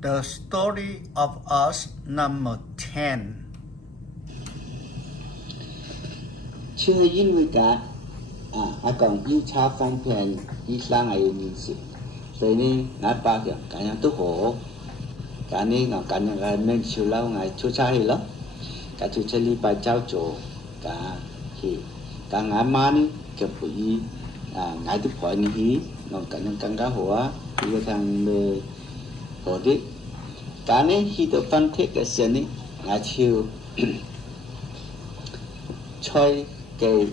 The story of us number 10. 就因为讲要查方便医生嘅认识，所以呢，我爸就咁樣都好，咁呢我咁樣嘅免少啦，我出差去咯，咁出差禮拜朝做，咁去，咁我媽呢就陪伊，我都陪你去，我咁樣更加好啊，呢個ทาง嘅好啲，咁呢去到分剔嘅時候呢，我就吹嘅。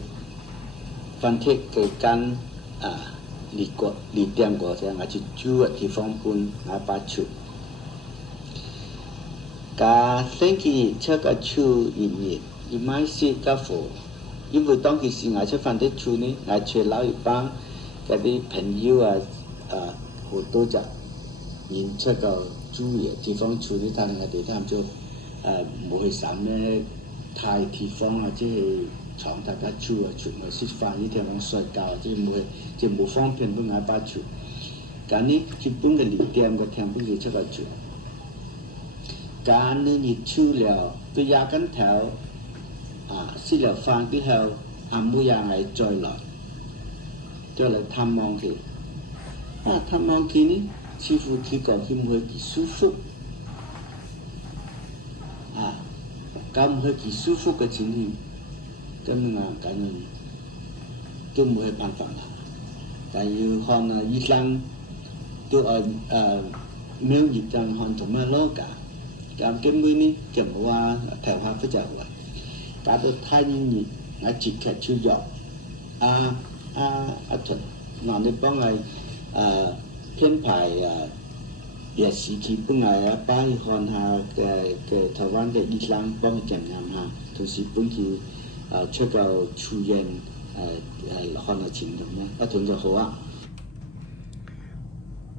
phân tích cái căn lý điểm của thế ngài chỉ chú thì phong phun ngài ba chú cả sinh kỳ cho cả chú in mai si cả phổ因為當其時ngài出phân tích chú呢ngài chơi lão一幫嗰啲朋友好多隻in出個注嘅地方處理他哋他們就冇去諗咩太地方啊即係廠大家住全部食飯呢條講睡覺即冇方便幫我把住，咁呢基本嘅理點個聽本就出嚟住，咁呢你住了都壓緊頭食了飯之後每日係再嚟探望佢，探望佢呢似乎佢講佢唔係幾舒服，咁唔係幾舒服嘅情形。咁樣都冇辦法啦，但要看醫生都免疫症看同乜咯㗎，咁根本呢就冇話頭下不就話，搞到太熱，我接劇出藥，屯，嗱你幫我編排日時期幫我幫佢看下嘅台灣嘅醫生幫佢檢驗下，同時幫佢。出個出院看下情況啦，一同就好啊。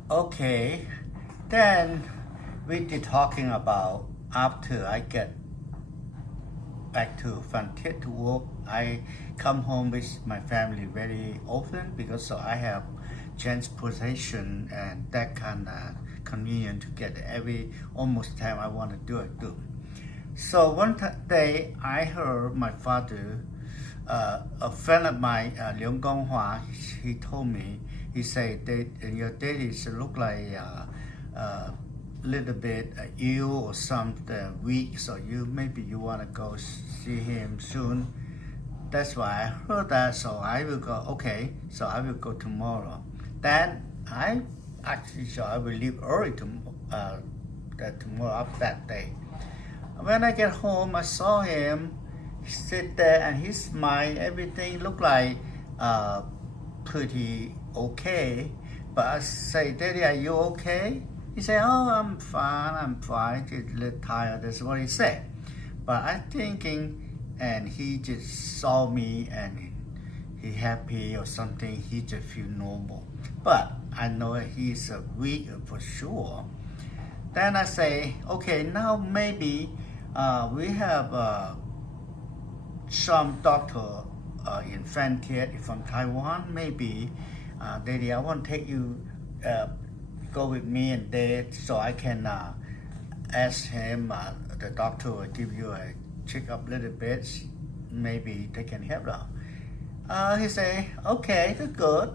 Okay, then we did talking about after I get back to Phan Thiết to work, I come home with my family very often because so I have transportation and that kind of convenient to get almost time I want to do it too. So one day I heard my father, a friend of mine, Leung Gong Hua, he told me, he said that your daddy look like a little bit ill or something weak, so maybe you want to go see him soon. That's why I heard that, so I will go, okay, so I will go tomorrow. Then I will leave early tomorrow after that day. When I get home, I saw him sit there and he smiled. Everything looked like pretty okay. But I say, Daddy, are you okay? He said, oh, I'm fine, just a little tired. That's what he said. But I'm thinking, and he just saw me and he happy or something. He just feel normal. But I know he's weak for sure. Then I say, okay, now maybe we have some doctor in Phan Thiết from Taiwan. Maybe, Daddy, I want to take you, go with me and Dad so I can ask him, the doctor will give you a check-up a little bit. Maybe they can help out. He say, okay, that's good.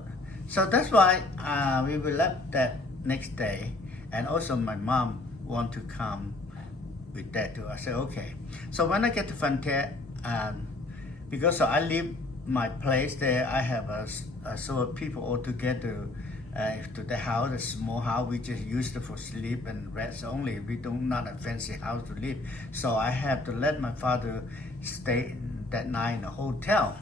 So that's why we will left that next day. And also my mom want to come with that too. I said, okay. So when I get to Phan Thiết, because I live my place there, I have so people all together to the house, a small house. We just use it for sleep and rest only. We don't not a fancy house to live. So I have to let my father stay that night in a hotel.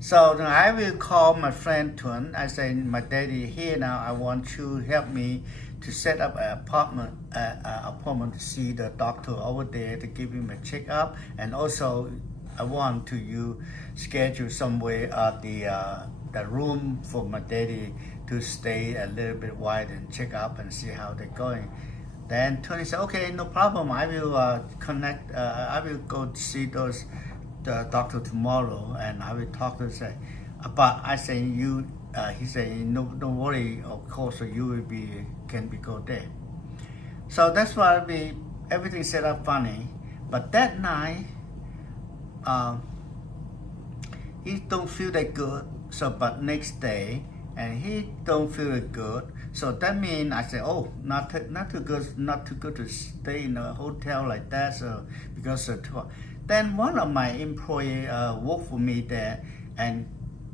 So then I will call my friend Tuan. I say, my daddy here now. I want you to help me to set up an appointment to see the doctor over there to give him a checkup, and also I want to schedule somewhere the room for my daddy to stay a little bit while and check up and see how they're going. Then Tony said, okay, no problem. I will connect. I will go see the doctor tomorrow, and I will talk to say. But I say he say no, don't worry. Of course, you will can go there. So that's why everything set up funny. But that night, he don't feel that good. So, but next day, and he don't feel it good. So that means I say, oh, not too good to stay in a hotel like that. So because then one of my employee worked for me there and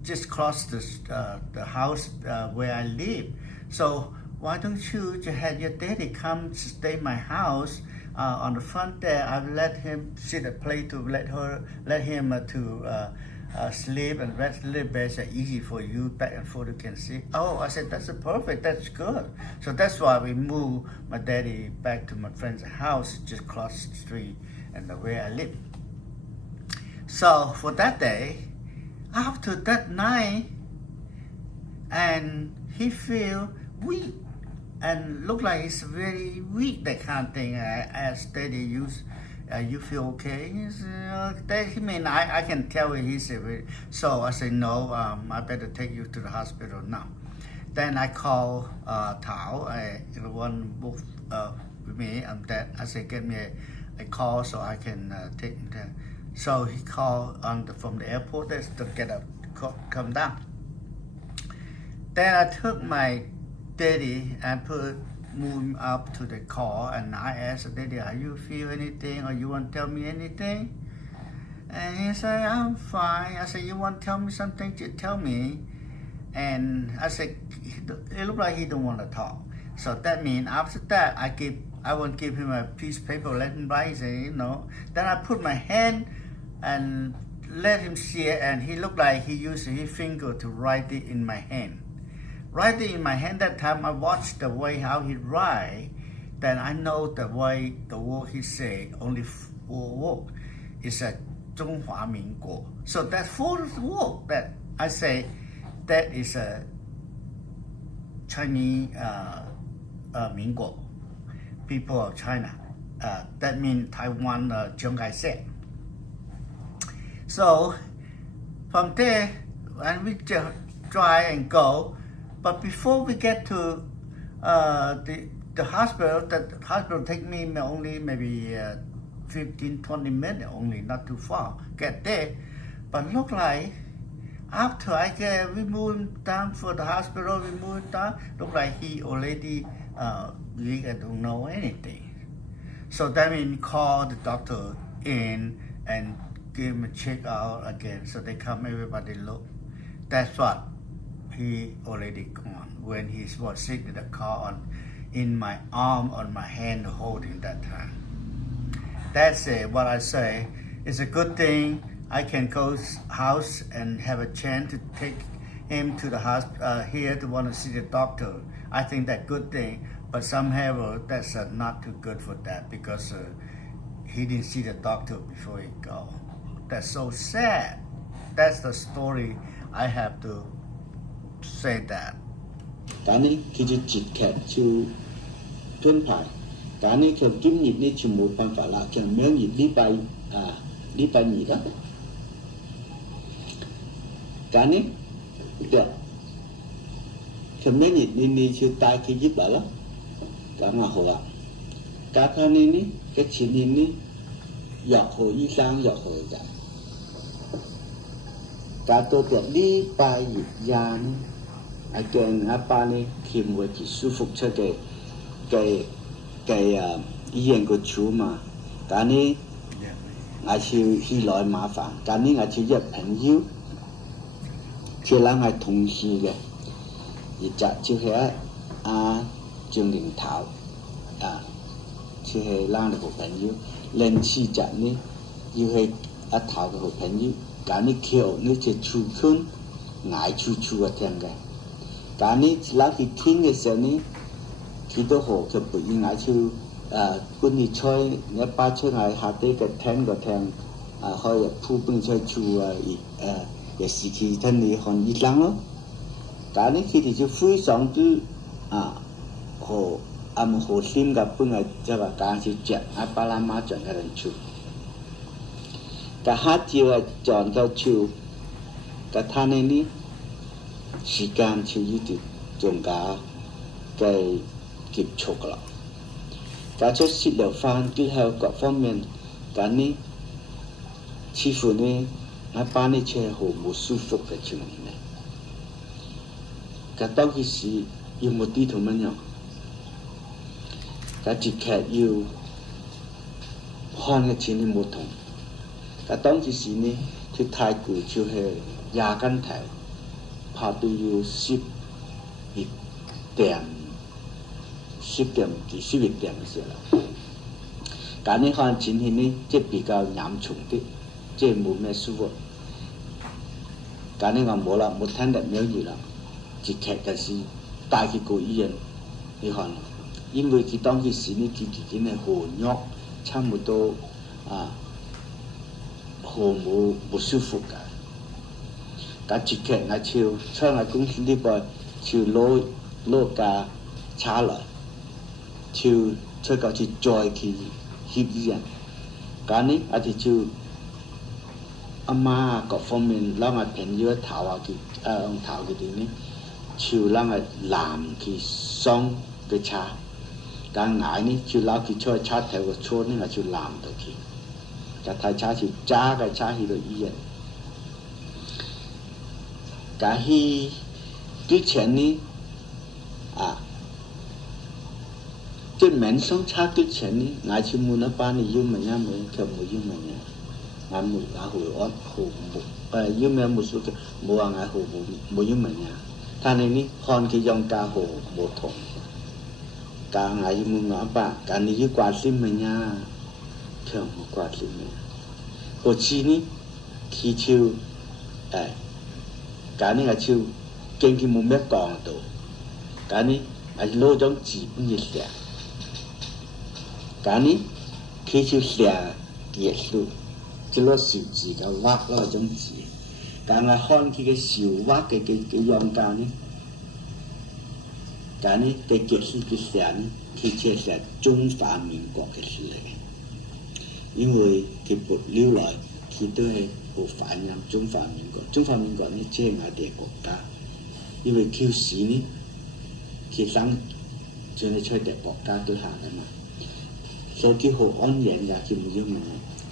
just cross the house where I live. So why don't you just have your daddy come stay in my house on the front there? I'll let him sit at play to let him to sleep and rest a little bit. So easy for you back and forth. You can see. Oh, I said that's perfect. That's good. So that's why we moved my daddy back to my friend's house just across the street and where I live. So for that day, after that night, and he feel weak and look like he's very weak. That kind of thing. I asked Daddy, you feel okay? He said, he mean I can tell he's very. So I said no. I better take you to the hospital now. Then I call Thao, the one with me, and that I said get me a call so I can take him there. So he called from the airport to get up, come down. Then I took my daddy and move him up to the car, and I asked Daddy, "Are you feel anything, or you want to tell me anything?" And he said, "I'm fine." I said, "You want to tell me something? Just tell me." And I said, "It looked like he don't want to talk." So that means after that, I won't give him a piece of paper, let him write. Say, Then I put my hand and let him see it, and he looked like he used his finger to write it in my hand. Write it in my hand. That time I watched the way how he write, then I know the way the word he say only 4 words. It's a 中华民国. So that 4th word that I say, that is a Chinese 民国, people of China. That means Taiwan, Chiang Kai-shek. So from there, and we just try and go. But before we get to the hospital, the hospital take me only maybe 15-20 minutes only, not too far, get there. But look like after we move him down for the hospital, we move him down, look like he already really don't know anything. So then we call the doctor in and give him a check out again. So they come, everybody look. That's what he already gone when he was sitting in the car in my arm, on my hand holding that time. That's it. What I say is a good thing. I can go house and have a chance to take him to the hospital here to want to see the doctor. I think that's good thing. But somehow that's not too good for that because he didn't see the doctor before he go. That's so sad. That's the story I have to say that. 但係佢就節劇就吞排，但係佢今日呢就冇辦法啦，佢明日禮拜二啦，但係對，佢明日你就帶佢入嚟啦，咁啊好啊，家下呢嘅前年呢，約好醫生約好㗎，家到嘅禮拜日呢。I can apa Kim會舒服出嘅醫院個處嘛，但係我是起來麻煩，但係我是一朋友，佢兩係同事嘅，而就係張靈頭就係兩個朋友，另次集呢要係頭嘅好朋友，但係佢呢就處圈捱處嘅聽嘅。但係嗱佢聽嘅時候呢，佢都好佢不應該去本嚟吹一把出嚟下底嘅聽個聽可以鋪本吹出也是佢聽你看一樣咯。但係佢哋就非常之好好心嘅本嚟就話講是講巴拉馬講嘅人出，但係就係講到出，但係呢？時間就一直中間嘅結束啦。假出食了飯之後各方面，咁呢，似乎呢，我班呢卻係好冇舒服嘅情形呢。咁當其時要冇啲同乜樣，咁節劇要看嘅錢呢冇同，咁當其時呢，去泰國就係廿間頭，拍到要11點。10點至11點嘅時候啦，咁呢可能情形呢，即係比較嚴重啲，即係冇咩舒服。咁呢我冇啦，冇聽得了語啦。節劇嘅時帶佢過醫院，你看，因為佢當其時呢，佢自己係好弱，差唔多好冇舒服㗎。咁節劇我就喺我公司呢邊就攞架車來。就出到去再去協醫人，咁呢我哋就阿媽啊各方面，讓我朋友頭啊頭佢哋呢，就讓我攬佢上嘅車，咁捱呢就攞佢出去車頭個車呢，我就攬到佢，咁睇車就揸嘅車去到醫院，咁去之前呢即免上車之前呢，我去冇那班你要乜嘢冇，佢冇要乜嘢，我會安好冇，要咩冇數嘅，冇話我冇要乜嘢，但係呢看佢用家好冇同，但我要冇那班，但你要掛心乜嘢，佢冇掛心乜，好似呢佢就咁呢我就見佢冇咩講到，咁呢我攞張紙本嚟寫。咁呢，佢就寫耶穌，就攞手指嘅畫嗰種字。咁我看佢嘅手畫嘅樣架呢，咁呢嘅耶穌嘅寫呢，佢就寫中華民國嘅事嚟嘅。因為佢撥了來，佢都係好反映中華民國。中華民國呢，即係我哋國家。因為佢時呢，佢生就係出哋國家都下㗎嘛。所以佢好安然㗎，佢冇要問嘅。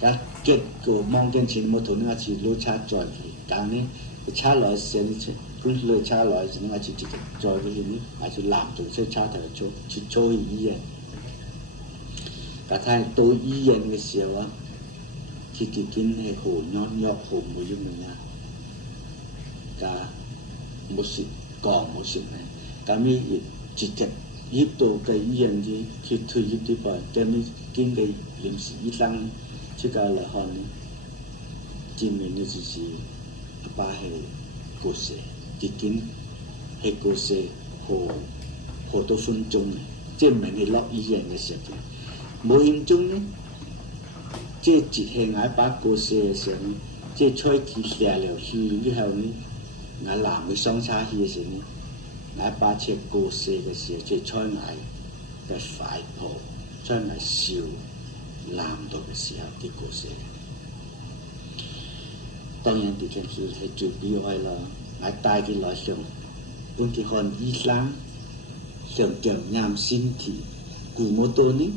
咁結果望見前冇同我去攞車載佢，但呢車來時呢，公司攞車來時呢，我就直接載佢去呢，我就攬住車頭坐去醫院。咁睇到醫院嘅時候啊，佢已經係好軟弱，好冇要問啊，咁冇事講冇事咩，咁呢直接。入到嘅醫院啲，佢退入啲噃，咁呢經過臨時醫生出嚟嚟看呢，證明呢就是阿爸係過世，已經係過世好多分鐘嘅，即係唔係你落醫院嘅時候，冇分鐘呢，即係節慶阿爸過世嘅時候呢，即係吹佢射了去之後呢，我攬佢上車去嘅時候呢。我把車過世嘅時候，即係吹埋嘅快跑，吹埋笑攬到嘅時候，啲過世。當然呢件事係最悲哀啦。我帶佢來上，幫佢看醫生，上檢驗身體，顧冇到呢，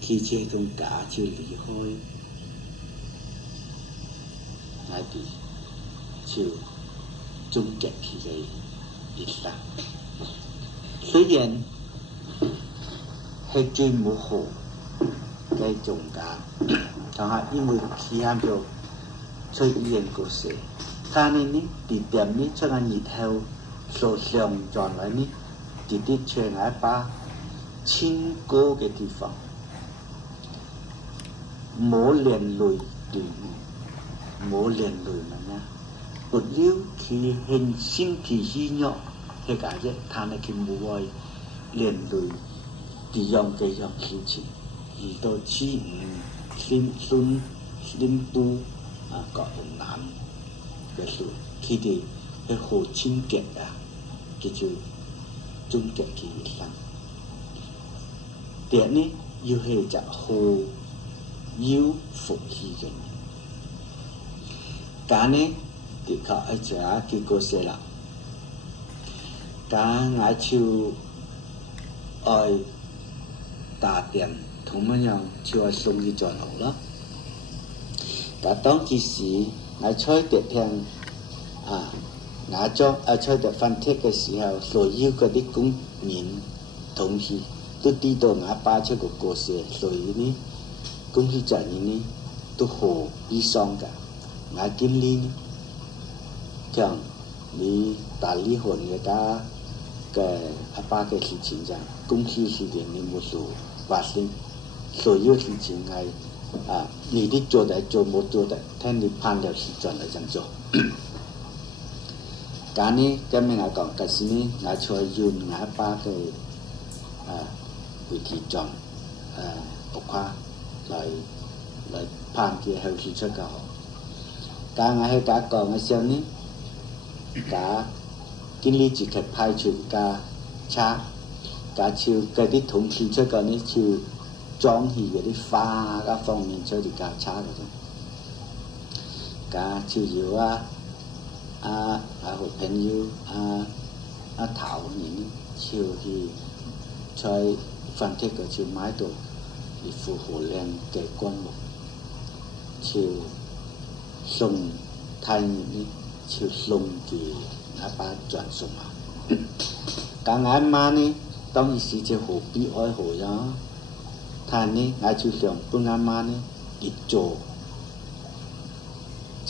佢車從家就離開，我哋就終結佢嘅一生。雖然係最冇好嘅種家，但係因為佢喺度出醫院過世，但係呢地點呢出緊日後所上傳來呢，直接傳喺一把親哥嘅地方，冇連累對冇連累乜嘢，不料佢係身體虛弱。係咁啫，但係佢冇話連累啲樣嘅樣事情，而到此領導各種難嘅事，佢哋係好清潔啊，叫做終結佢一生。第二呢，要係隻好有福氣嘅人，咁呢，的確係隻佢過世啦。咁我就愛打點，同樣樣就係送去轉學咯。但當其時我吹笛聽我吹笛翻貼嘅時候，所有嗰啲公民同事都知道我爸出個故事，所以呢公司責任呢都好悲傷㗎。我經歷呢，像你打離婚嘅阿爸嘅事情上，公司事情你冇所發生，所有事情係你的做的做冇做的，聽你判了是轉來咁做。咁呢，今日我講嘅是呢，我再用我爸嘅วิธีจองปกว่า來判嘅後事出嘅การให้การก่อนเสียนี้การกินลีจิตภายชุดการช้าการชิวการที่ถงทีช่วยกันนี้ชิวจ้องหีกับที่ฟ้าก็ฟองมีช่วยที่การช้าเลยการชิวอยู่ว่าหัวเพนอยู่เถาอย่างนี้ชิวที่ช่วยฟันเทกับชิวไม้ตัวอีฟูหัวแรงเกยก้นหมดชิวส่งไทยนี่ชิวส่งที่อาปาจวนส่งมาการงานมานี่ต้องอีสิจะหัวปีอ้อยหัวยาไทยนี่งานชิวเสียงปุ่นงานมานี่อีโจ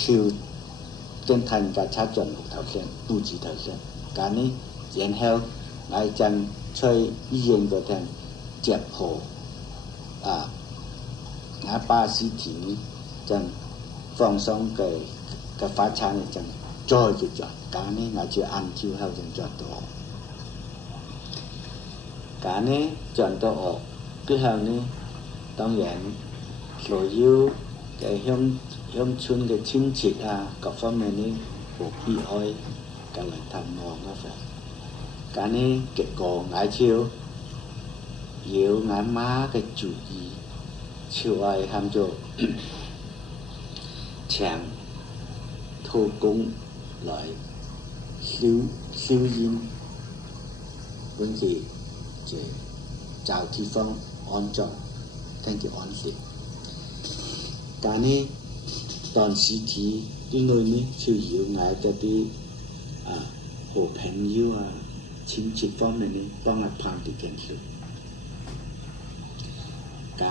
ชิวเส้นทางการชาจวนหกเท่าเส้นปูจีเท่าเส้นการนี้เย็นเฮลนายจันช่วยเย็นก็แทนเจ็บหัวงานปาสิทีนี้จัน放鬆嘅發產嘅陣再去做，咁呢我就按照後陣做到，咁呢做到學之後呢，當然所有嘅鄉村嘅親戚各方面呢，好悲哀，咁嚟探望嗰份，咁呢結果我就要我媽嘅注意，就係喊做。請土工來燒煙，本地就找地方安裝，聽住安息。但呢，當時期啲女呢就要嗌嗰啲好朋友親戚方面呢幫我辦啲件事，咁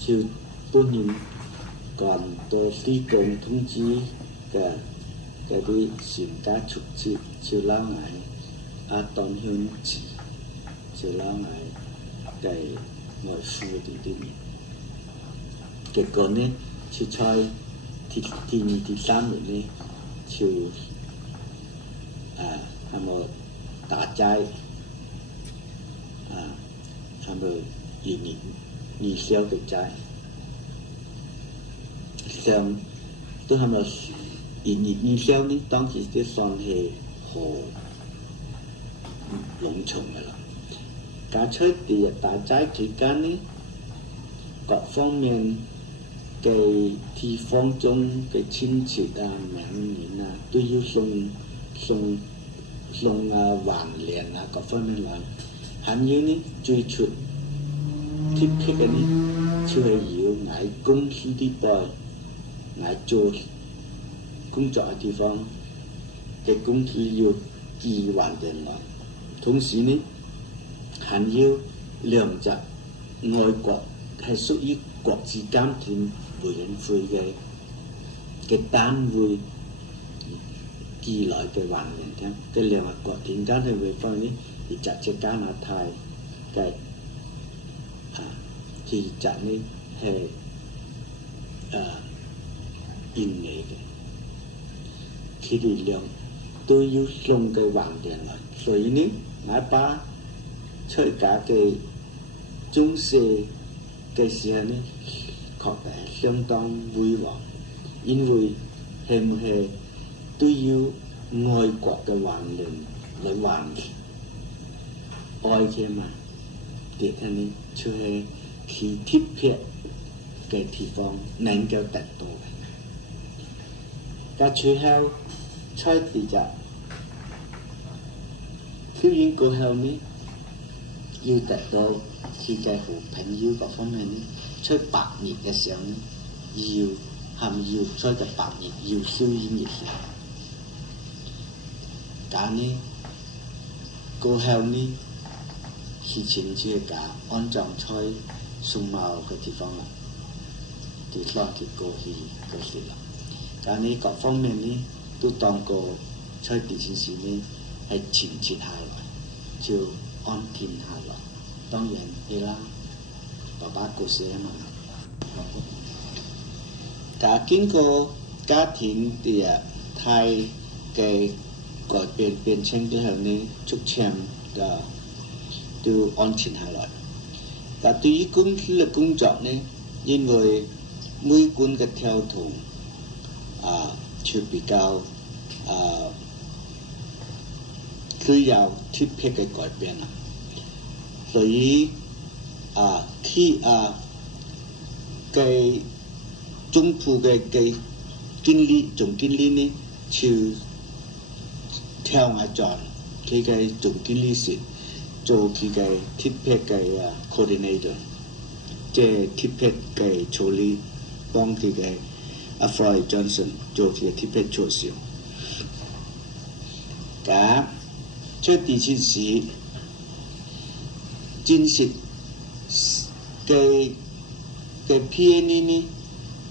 就本人。ก่อนตัวที่ตรงทุ่งจีก็ได้สินค้าฉุกเฉินชื่อล่างไงตอนหุ่นจีชื่อล่างไงไก่หน่วยฟูดีเกิดก่อนนี้ชื่อชายที่สามอย่างนี้ชื่อทำมาตาใจทำมาอีกนี่เสียวกับใจ像都係咪現象呢？當時啲喪氣好隆重嘅啦。假出第日大齋期間呢，各方面嘅地方中嘅親戚名人都要送橫聯各方面來，還有呢最出貼皮嘅呢，就係要嗌公司啲代。我做工作嘅地方嘅公司要寄還電來，同時呢，還要兩隻外國係屬於國際監管委員會嘅單位寄來嘅還原嘅兩個國庭監委會方呢，而集隻加拿大嘅ที่จัดนี้係印尼嘅，佢哋兩都要送嘅橫電來，所以呢，我爸出價嘅中世嘅時候呢，確係相當輝煌，因為係唔係都要外國嘅橫聯嚟還愛嘅嘛，啲睇呢就係佢貼片嘅地方能夠達到嘅。但隨後吹地就表演過後呢，要得到佢嘅好朋友各方面呢，出白熱嘅時候呢，要出嘅白熱要燒煙熱氣，咁呢過後呢，去前住嘅安葬在宋茂嘅地方啦，地方嘅過去嗰時啦，咁呢各方面呢都當過在地前時呢係前接下來，就安定下來。當然係啦，爸爸過世啊嘛。但經過家庭嘅太嘅改變遷之後呢，逐漸都安靜下來。但對於公司嘅工作呢，因為每官嘅跳動就比較需要特別嘅改變啦。所以嘅總部嘅總經理呢，就跳下轉佢嘅總經理時做佢嘅特別嘅coordinator， 即係特別嘅助理，幫佢嘅Floyd Johnson 做佢嘅特別助手。咁在第七時真實嘅 PNE 呢，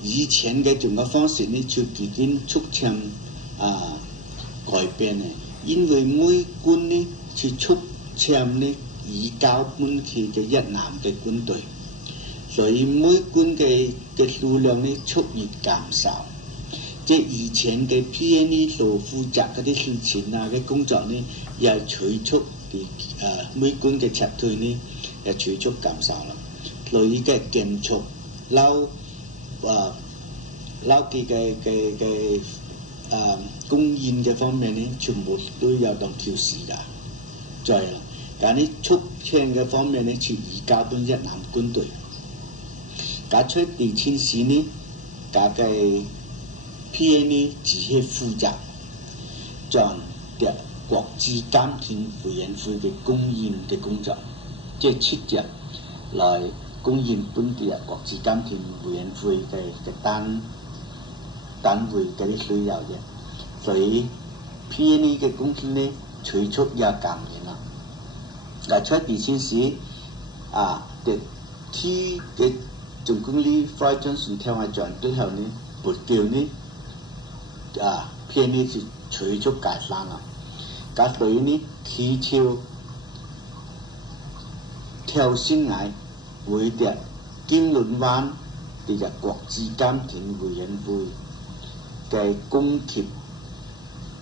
以前嘅種嘅方式呢，就已經逐漸改變嘅，因為每軍呢就逐漸呢移交搬去嘅越南嘅軍隊，所以每軍嘅數量呢逐漸減少。即係以前嘅 PNE 所負責嗰啲事情嘅工作呢，又隨速每軍嘅撤退呢，又隨速減少啦。所以嘅建築撈嘅供應嘅方面呢，全部都有當調試㗎，再啦。但係出槍嘅方面呢，就移交到越南軍隊。假出地前時呢，假嘅 PNE 只係負責將嘅國際監聽委員會嘅供應嘅工作，即係直接來供應本地嘅國際監聽委員會嘅單位嘅啲需要嘅，所以 PNE 嘅工資呢隨速也減免啦。嗱，出地前時嘅ที่嘅總經理 Floyd Johnson 跳下轉之後呢，撥調呢PNE 就隨速解散啦。咁所以呢，佢就跳先嚟會嘅金輪灣嘅國際監聽委員會嘅公協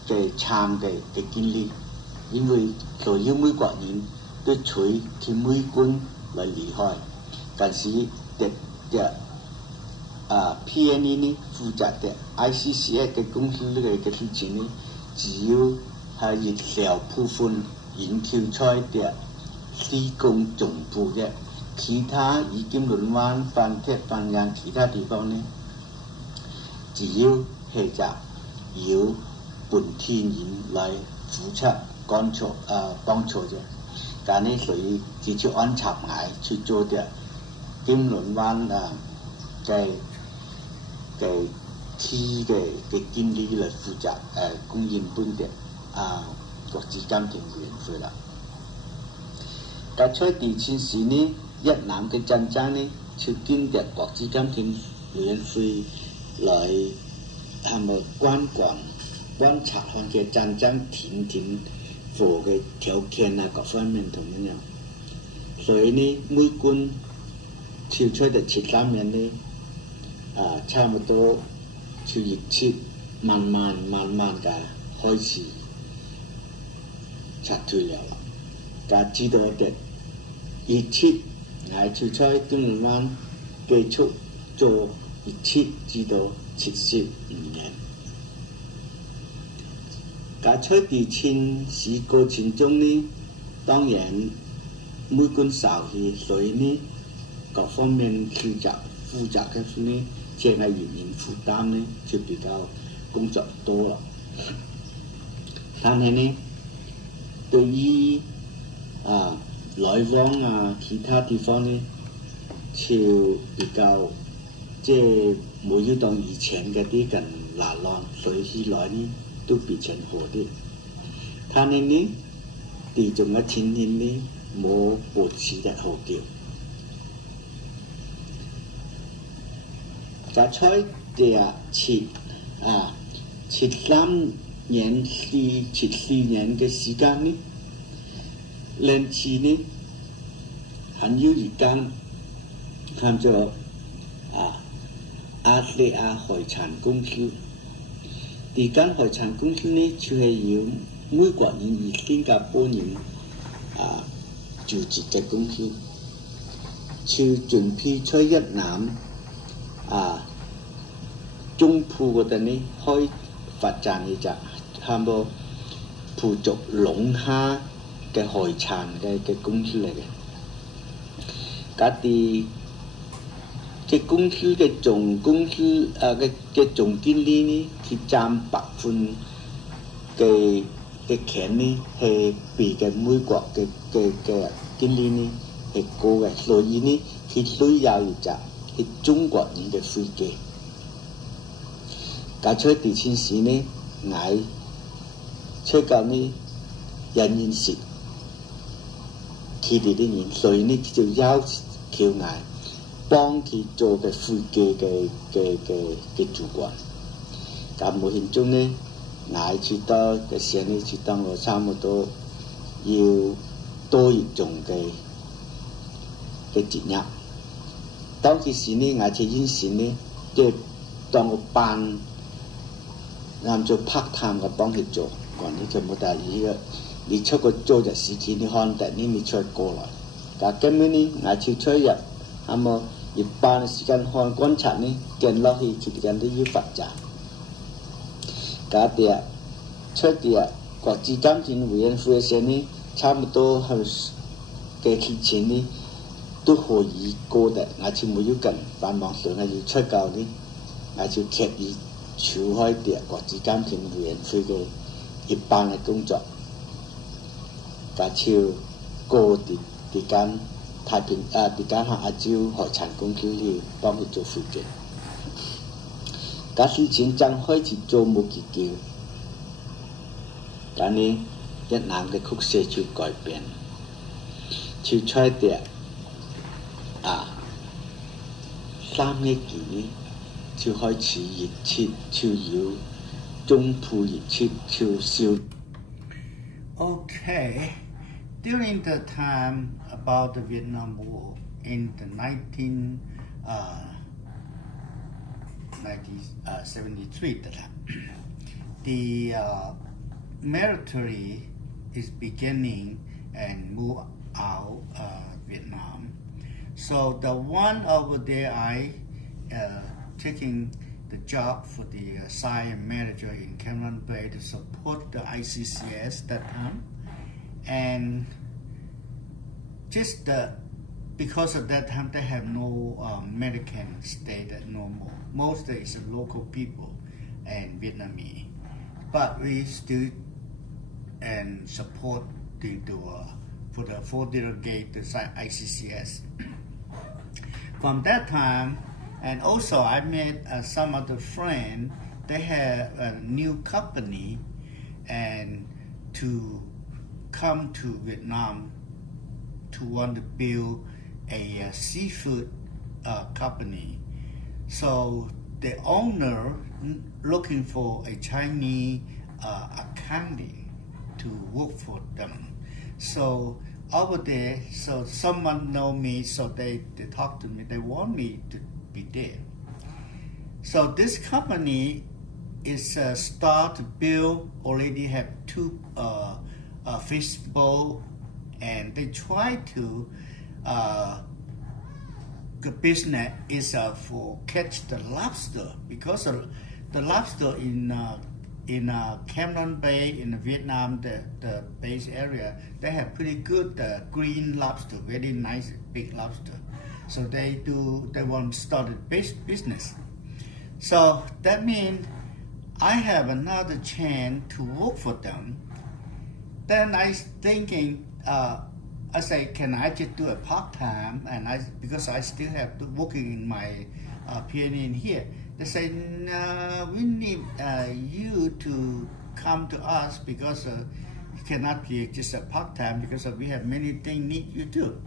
嘅參嘅經理，因為所有美國人都隨佢美軍嚟離開，但是嘅PNE 呢負責嘅 ICCS 嘅公司呢嘅事情呢，只要係一小部分研究出嘅施工總部嘅，其他以金輪灣、番鐵、番陽其他地方呢，只要係就由本地人嚟負責幫助啫。但係所以只就按插埋去做嘅金輪灣嘅經理嚟負責供應本地國際監聽委員會啦。但在地前時呢，越南嘅戰爭呢，就經嘅國際監聽委員會來係咪觀察看嘅戰爭停火嘅條件各方面同樣，所以呢每軍跳出嘅13年呢，差唔多就熱切慢慢嘅開始撤退了啦。但知道嘅熱切係跳出金輪灣繼續做熱切至到75年。但在地前時過程中呢，當然每軍受氣，所以呢各方面負責嘅呢，即係人員負擔呢就比較工作多啦。但係呢，對於來往啊，其他地方呢，就比較即係冇要當以前嗰啲咁難浪，所以起來呢都比較好啲。但係呢，地種嘅情形呢冇保持得好叫。ก็ช่วยเดียฉีด3年4年嘅時間呢，連次呢還有一間叫做亞利亞海產公司。呢間海產公司呢就係由美國人與新加坡人組織嘅公司，就準備在越南中部嗰度呢開發展一隻差唔多捕捉龍蝦嘅海產嘅公司嚟嘅。嗰啲嘅公司嘅總公司嘅總經理呢，佢佔100%嘅錢呢係比嘅美國嘅經理呢係高嘅，所以呢佢需要一隻係中國人嘅飛機。架出地前時呢，我出夠呢人識佢哋啲人，所以呢就要求我幫佢做嘅飛機嘅主管。咁無形中呢，我知道嘅時候呢，知道我差唔多要多一種嘅職業。當其時呢，我就認識呢，即係當我班。啱做 part time 嘅幫佢做，講呢就冇大意嘅。你出個做就時間你看得你出過來，但根本呢我就出入，係冇一般嘅時間看觀察呢，見落去其實都要發展。嗰啲出啲國際監察委員會嘅呢，差唔多係嘅期前呢都可以過的，我就冇要緊繁忙上係要出夠呢，我就刻意。處開啲國際監察委員會嘅一般嘅工作，架超過啲間太平啲間亞洲海產公司嚟幫佢做飛機。架事情正開始做冇結果，但係越南嘅局勢就改變，就出啲3億幾呢。就開始熱切就要中部熱切就燒。Okay, during the time about the Vietnam War in the 1973, the military is beginning and move out Vietnam. So the one over there taking the job for the science manager in Cam Ranh Bay to support the ICCS that time, and just because of that time they have no American state no more. Most is local people and Vietnamese, but we still and support for the 4th gate the ICCS. From that time. And also, I met some other friends. They have a new company, and to come to Vietnam to want to build a seafood company. So the owner looking for a Chinese accountant to work for them. So over there, so someone know me, so they talk to me. They want me to be there. So this company is start to build. Already have 2 fish bowl, and they try to the business is for catch the lobster, because the lobster in Cam Ranh Bay in Vietnam, the base area, they have pretty good green lobster, very nice big lobster. So they want to start a business. So that means I have another chance to work for them. Then I thinking I say, can I just do a part time? And because I still have to working in my PNE in here. They say, no, we need you to come to us because you cannot be just a part time because we have many things need you to.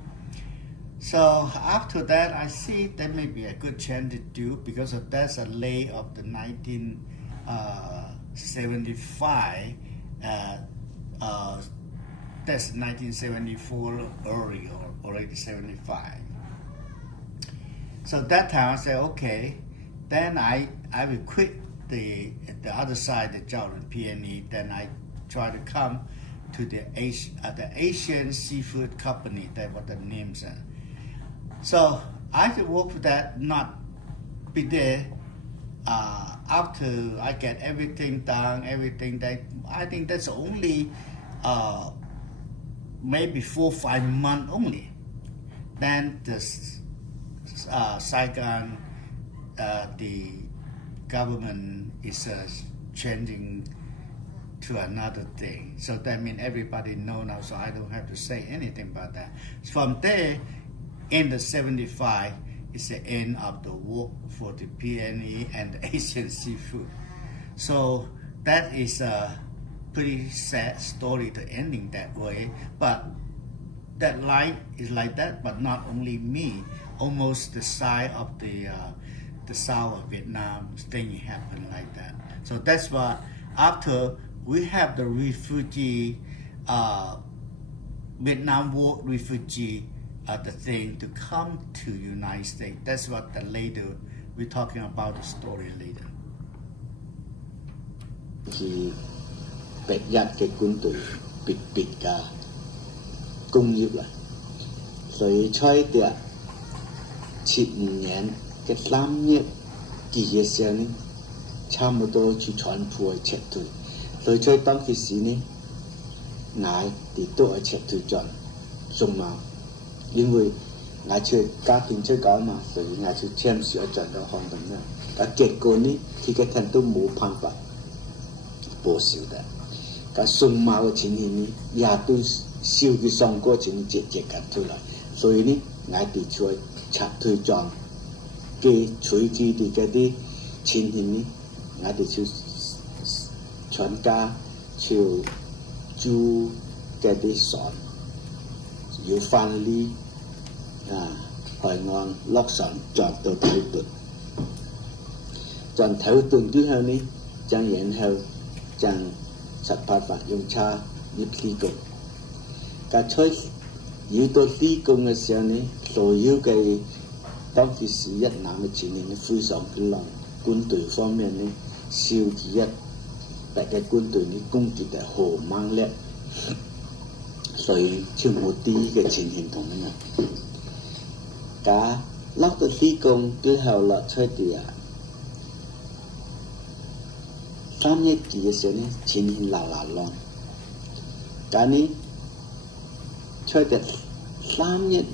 So after that, I see that may be a good chance to do because that's a lay of the 1975. That's 1974 early or already 75. So that time I said, okay, then I will quit the other side, the Jiaorun PNE. Then I try to come to the Asian Seafood Company. That's what the names are. So I could work for that, not be there. After I get everything done, everything that I think that's only maybe 4 or 5 months only. Then the Saigon, the government is changing to another thing. So that means everybody know now. So I don't have to say anything about that. From there, in the 75, it's the end of the work for the PNE and the Asian Seafood. So that is a pretty sad story to ending that way. But that life is like that, but not only me. Almost the side of the south of Vietnam, thing happened like that. So that's why after we have the refugee, Vietnam War refugee, the thing to come to United States. That's what the later we're talking about the story later. 是白日嘅軍隊別嘅工業啦，所以在啲75年嘅3月嘅時候呢，差唔多去全部去撤退，所以在當其時呢，我哋都係撤退咗，送嘛。因為我出家庭出搞嘛，所以我就簽署咗到香港啦。但結果呢，佢嘅人都冇辦法報銷嘅。咁送馬嘅情形呢，也都燒嘅上過程直接緊出嚟，所以呢，我哋就撤退咗嘅取佢哋嗰啲情形呢，我哋就全家就租嗰啲船。要翻呢海岸落船轉到頭頓，轉頭頓之後呢，然後將18發用叉入施工。咁在要到施工嘅時候呢，所有嘅當其時越南嘅情形非常之亂，軍隊方面呢，燒住一白嘅軍隊呢攻擊得好猛烈。所以就冇啲嘅情形同樣。咁落到施工之後落出嚟3月幾嘅時候呢，情形鬧亂。咁呢，出嚟3月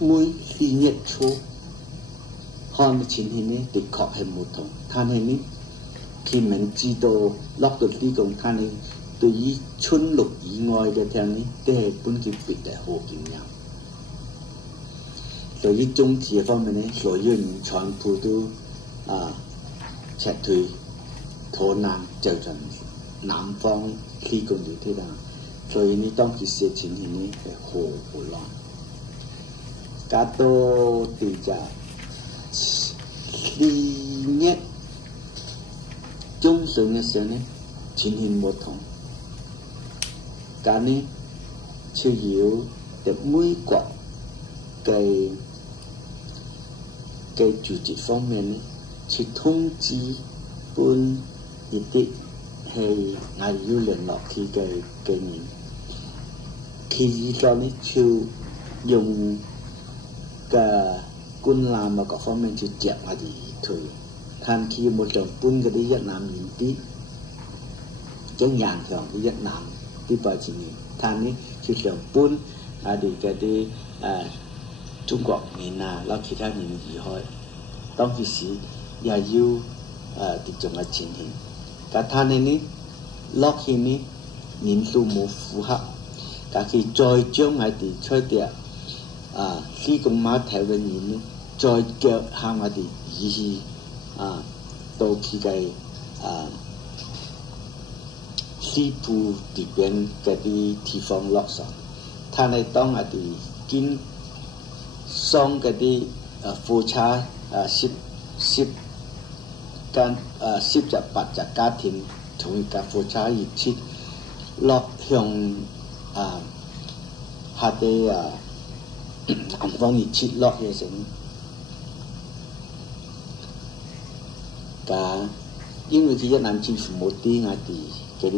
尾4月初，看嘅情形呢，的確係唔同。但係呢，佢們知道落到施工，但係對於春綠以外嘅聽呢，都係本身別係好緊要。對於中治方面呢，所有人全部都撤退逃難，就從南方施工嚟睇啦。所以呢，當其時嘅情形呢係好亂。咁到第4月中旬嘅時候呢，情形唔同。咁呢，就要喺美國嘅主席方面呢，去通知本一啲係我要聯絡佢嘅人，佢依家呢就用嘅軍艦各方面去接我哋退，但佢冇將本嗰啲越南人啲將影響啲越南。啲白情形，但呢就想搬哋嗰啲中國人攞其他人離開，當其時也要啲種嘅情形。但係呢落去呢人數冇符合，咁 cả khi trôi chung ai thì chơi tiệt khi công má theo bên nhìn trôi kéo hàng ai thì gì đôi khi cái khi phụ thì bên cái đi thì phong lọc xong thằng này tông ai thì kín xong cái đi phụ cha shipการสิบจะปัดจากการทิ้งถุงกาโฟชาอีกชิดล็อกเฮียงฮาเตอันฟองอีกชิดล็อกเยสิงกา因为ที่南京是冇啲我哋嗰啲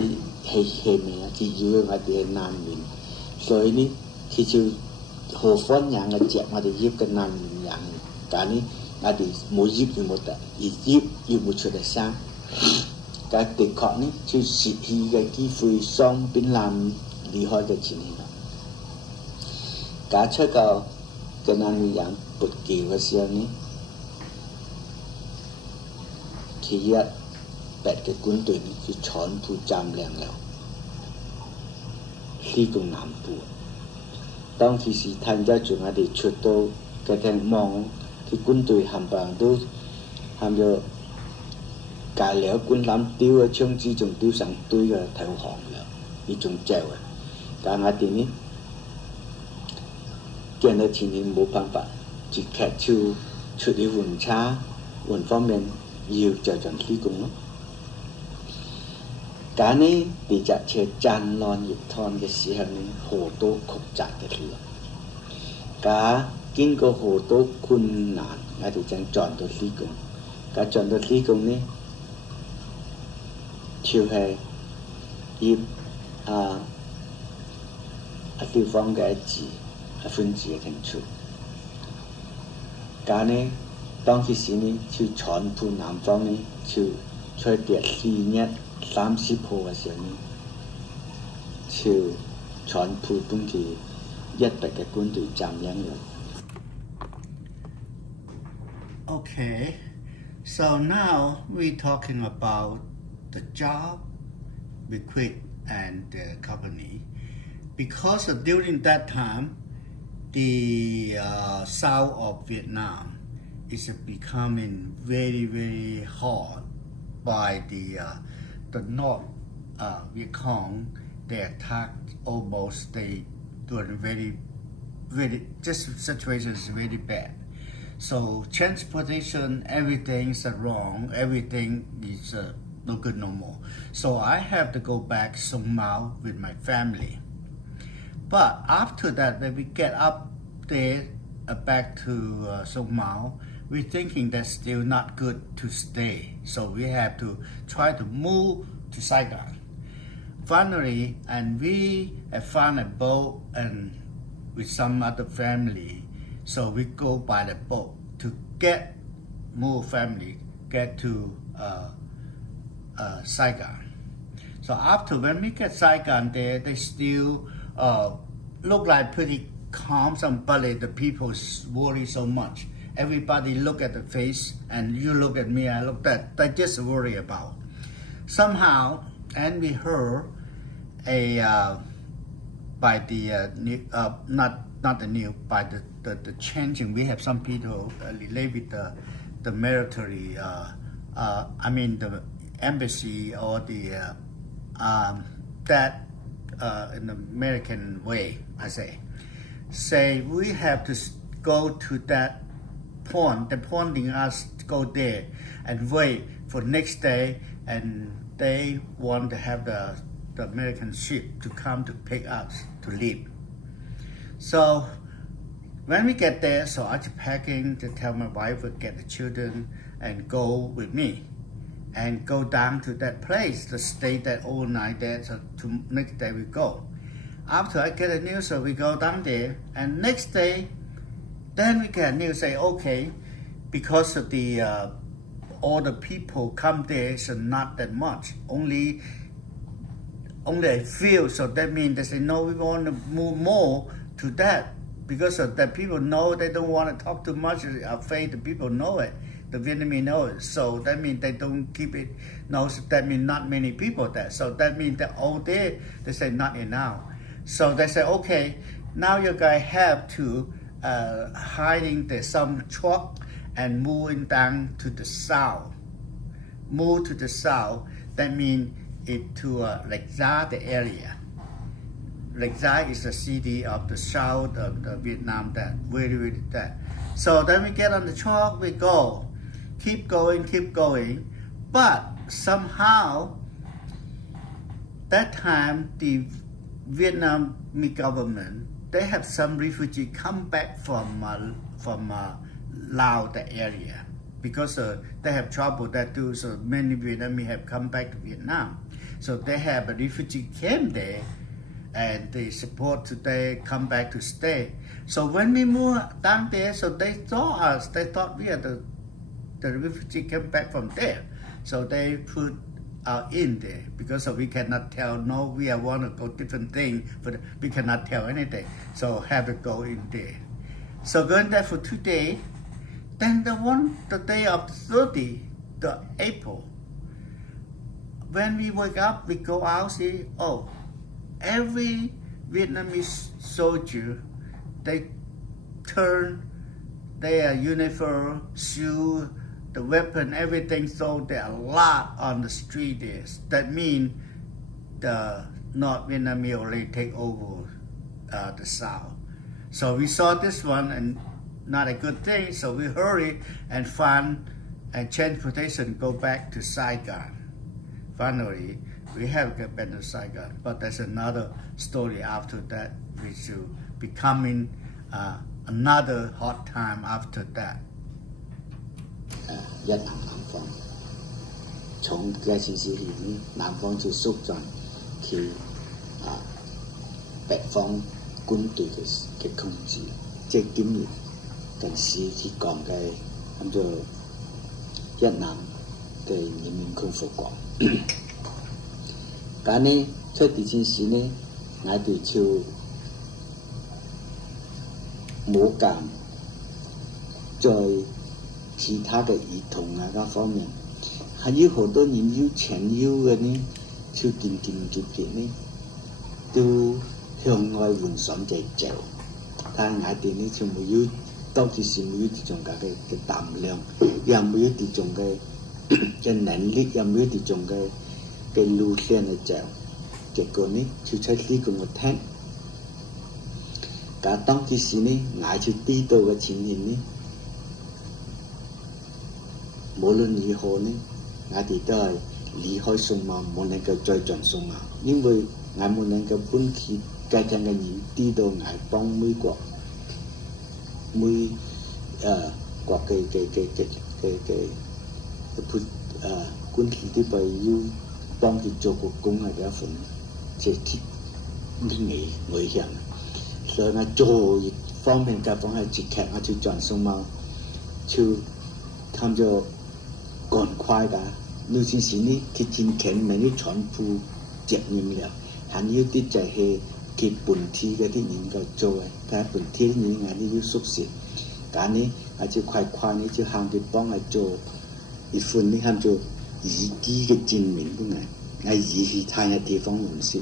係咩啊？ที่อยู่我哋南面，所以呢，ที่就河方อย่าง嘅隻我哋ยึดกัน南面อย่างการนี้我哋冇ยึด冇得，而ยึ要冇出嚟生。個的確呢，就失去嘅機會，雙邊南離開嘅前提啦。假出個嘅南面人撥橋嘅時候呢，其一8嘅軍隊呢就全部佔領了呢個南部。當其時睇咗住我哋出到嘅聽望。ที่quân隊冚唪唥都冚咗架了軍艦丟嘅槍支仲丟上堆嘅投降了，呢種走嘅，但係點呢？見到前面冇辦法，就劇超出去換差，換方面要就盡呢個咯。但呢，地質車戰亂熱燙嘅時候呢，好多曲折嘅路，假經過好多困難，我哋正轉到呢個，但轉到呢個呢，就係要地方嘅字分字嘅清楚。但呢，當其時呢，就全部南方呢，就在4月30號嘅時候呢，就全部本地100嘅軍隊佔領咗。Okay, so now we're talking about the job we quit and the company because during that time the south of Vietnam is becoming very hard by the North Viet Cong. They attacked almost they doing very just situation is very bad. So transportation, everything is wrong. Everything is no good no more. So I have to go back Song Mao with my family. But after that, when we get up there back to Song Mao, we're thinking that's still not good to stay. So we have to try to move to Saigon. Finally, and we have found a boat and with some other family. So we go by the boat to get more family, get to Saigon. So after when we get Saigon there, they still look like pretty calm. Somebody, the people worry so much. Everybody look at the face, and you look at me, I look at, they just worry about. Somehow, and we heard by the not the new, by the changing. We have some people relate with the military. I mean the embassy or the that in the American way. I say we have to go to that point. They're pointing us to go there and wait for next day, and they want to have the American ship to come to pick us to leave. So when we get there, so I just packing to tell my wife to get the children and go with me and go down to that place to stay that all night there. So to next day we go. After I get the news, so we go down there, and next day, then we get news say okay, because of the all the people come there, so not that much, only a few. So that means they say no, we want to move more to that, because of that people know they don't want to talk too much, afraid the people know it, the Vietnamese know it. So that means they don't keep it. No, so that means not many people there. So that means that all day they say not enough. So they say, okay, now you guys have to hiding some truck and moving down to the south. Move to the south. That means it to Lake Gia area. Lake Gia is the city of the south of the Vietnam. That very that. So then we get on the truck. We go, keep going. But somehow, that time the Vietnamese government, they have some refugees come back from Laos the area because they have trouble there too. So many Vietnamese have come back to Vietnam. So they have a refugee camp there, and they support today come back to stay. So when we move down there, so they saw us. They thought we are the refugee came back from there. So they put in there because we cannot tell. No, we want to go different thing, but we cannot tell anything. So have to go in there. So going there for 2 days. Then the day of 30, the April. When we wake up, we go out, see, oh, every Vietnamese soldier, they turn their uniform, shoe, the weapon, everything, so there are a lot on the street there. That means the North Vietnamese already take over the South. So we saw this one and not a good thing, so we hurry and find and transportation go back to Saigon. Finally, we have to get back to Saigon, but there's another story after that, which will be coming another hot time after that. 一南方，從嘅城市呢，南方就縮轉去北方軍隊嘅控制，即係今日近時去講嘅咁就一南嘅人民共和國。咁呢，出地戰時呢，我哋就冇敢在其他嘅兒童嗰方面，還有好多人要錢要嘅呢，就漸嘅呢，都向外換上隻走，但係我哋呢就冇要，當時是冇要啲種嘅膽量，又冇要啲種嘅能力，又冇要啲種嘅路線嚟走，結果呢就出呢個我聽，咁當時呢，我就知道嘅情形呢。無論如何呢，我哋都係離開數碼，冇能夠再進數碼，因為我冇能夠搬去家庭嘅人知道我幫美國國嘅官企啲幣要幫佢做個工係一份即係危險，所以我做方面嘅方係接劇，我就轉數碼，就他們就趕快的，尤其是呢，佢真勤咪啲全部接應了，還有啲就係佢本地嗰啲人個做嘅，但係本地人我哋要熟悉，咁呢，我就快呢就行佢幫我做一份呢，喊做移機嘅證明都係移去他嘅地方認識，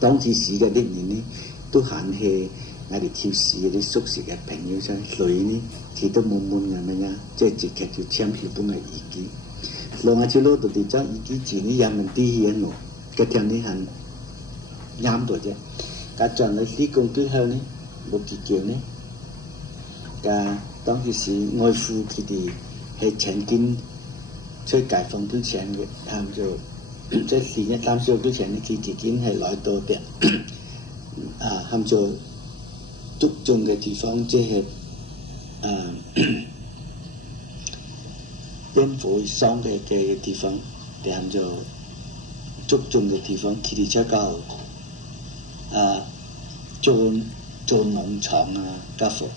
當時時嘅啲人呢，都還係我哋超市嗰啲熟悉嘅朋友啫，所以呢。佢都冇悶嘅咩呀？即係直劇就簽佢本嘅意見，所以我就攞到啲咗意見字呢，人民啲嘢咯，嗰條呢係啱到啫。咁轉嚟施工之後呢，冇結叫呢，咁當時是外父佢哋係曾經在解放之前嘅，佢就即係4月30號之前呢，佢已經係來到嘅，佢就注重嘅地方即係。蝙蝠上嘅地方，佢哋就注重嘅地方，佢哋出夠做農場啊，家伙，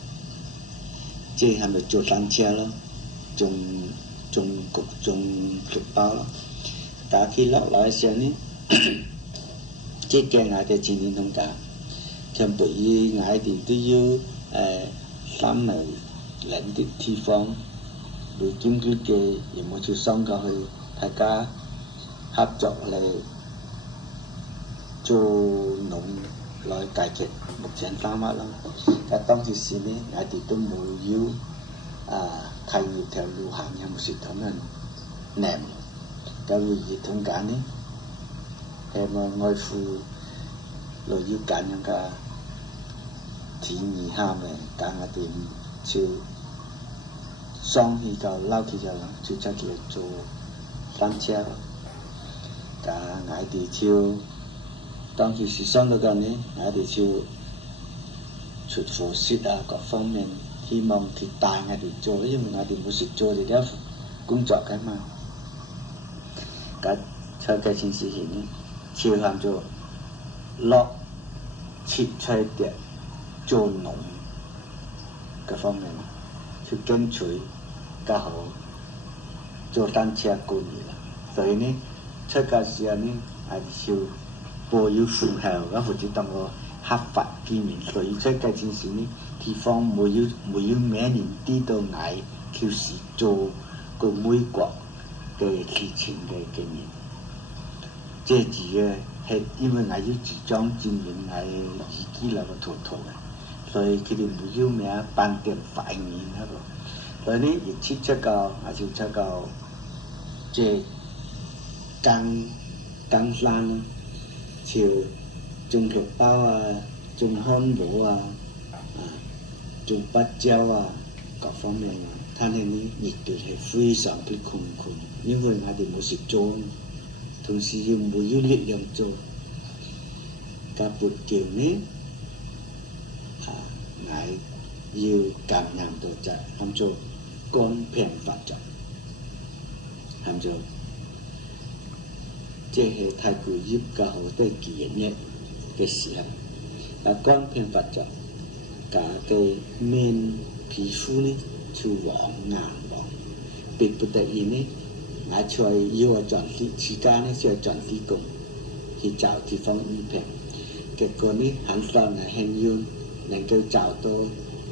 即係咪做山車咯，種綠包咯，但係佢落來嘅時候呢，即係我哋前年同家，全部以我哋都要三枚。兩啲地方，如今佢嘅有冇就上過去，大家合作嚟做農來解決目前擔乜咯。但當其時呢，我哋都冇要睇一條路行有冇事同人念，咁會議通緊呢，係咪外父來要緊樣嘅體驗下嘅，但我哋就雙去個撈起咗啦，就出嚟做單車咯。咁我哋就當其時上到嗰呢，我哋就出課室各方面，希望佢帶我哋做，因為我哋冇識做哋啲工作㗎嘛。咁喺嗰件事情呢，就喊做落切出嘅做農嗰方面，就爭取較好做單車工業啦。所以呢，出嗰時候呢，我哋就播要順後，咁或者當個合法見面，所以出嗰件事呢，地方冇要每年啲到嗌，就是做個美國嘅事情嘅經驗。這字嘅係因為我要自裝經驗，我自己嚟個圖圖嘅，所以佢哋冇要咩辦點反應嗰個。所以呢，亦切出個，我就出個即更山就種綠包啊，種漢堡啊，種芭蕉啊，各方面啊，但係呢，熱度係非常之困，因為我哋冇識做。同時要冇要力量做，個撥橋呢，我要夾硬到就喊做乾平發作，喊做即係太過醃較好的技術嘅時候，乾平發作，個嘅面皮膚呢就黃硬黃，迫不得已呢。我出要我轉時間呢，就轉啲工去找地方醫病，結果呢，很少係很要能夠找到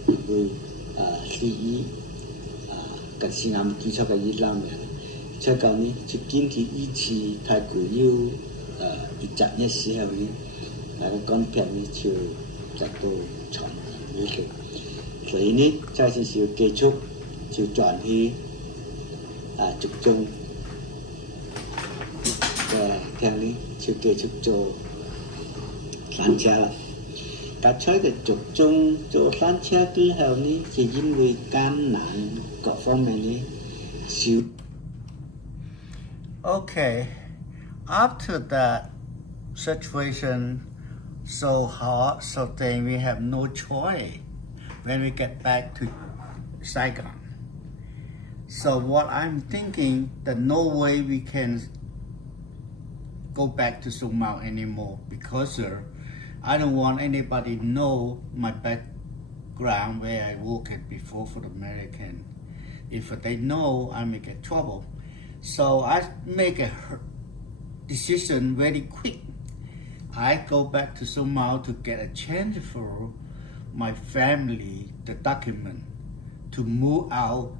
會西醫個時間基礎嘅醫療嘅，出夠呢就堅持醫治太過要一集嘅時候呢，個乾病呢就得到長醫嘅，所以呢，在這時候結束就轉去集中。聽呢就繼續做單車啦。但喺個集中做單車之後呢，就因為艱難各方面呢少。Okay, after that situation so hard, so then we have no choice when we get back to Saigon. So what I'm thinking that no way we can go back to Sumau anymore because I don't want anybody to know my background where I worked before for the American. If they know, I may get trouble. So I make a decision very quick. I go back to Sumau to get a chance for my family, the document, to move out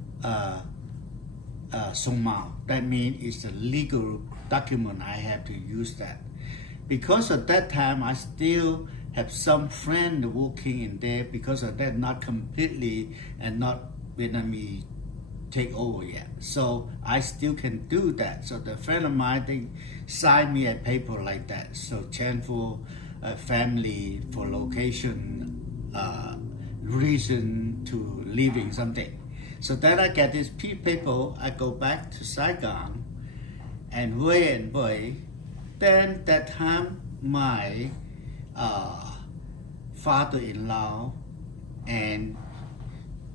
Sumau. That means it's a legal document. I have to use that. Because at that time, I still have some friend working in there because of that, not completely and not Vietnamese take over yet. So I still can do that. So the friend of mine, they signed me a paper like that. So chance for family, for location, reason to living something. So then I get this paper, I go back to Saigon and wait. Then that time my father-in-law and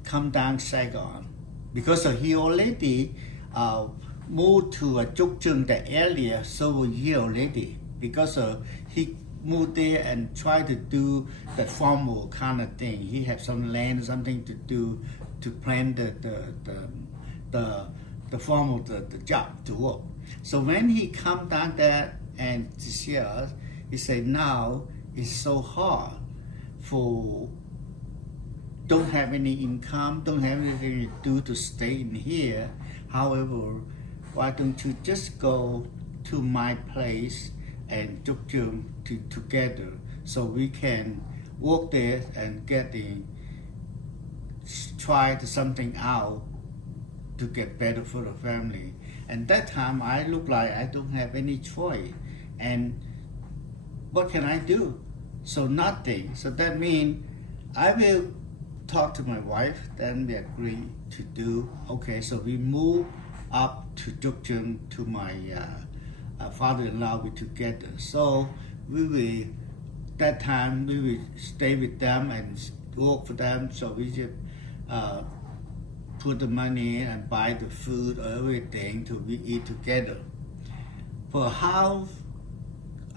come down Saigon because he already moved to Chuk Chung, the area, several years already because he moved there and tried to do the formal kind of thing. He had some land, something to do to plan the formal the job to work. So when he come down there and to see us, he said, now it's so hard for don't have any income, don't have anything to do to stay in here. However, why don't you just go to my place and Chuk Chung together so we can work there and try something out to get better for the family. And that time I look like I don't have any choice, and what can I do? So nothing. So that means I will talk to my wife, then we agree to do, okay, so we move up to Jukjeong to my father-in-law. We together. So that time we will stay with them and work for them. So we just put the money and buy the food or everything to we eat together. For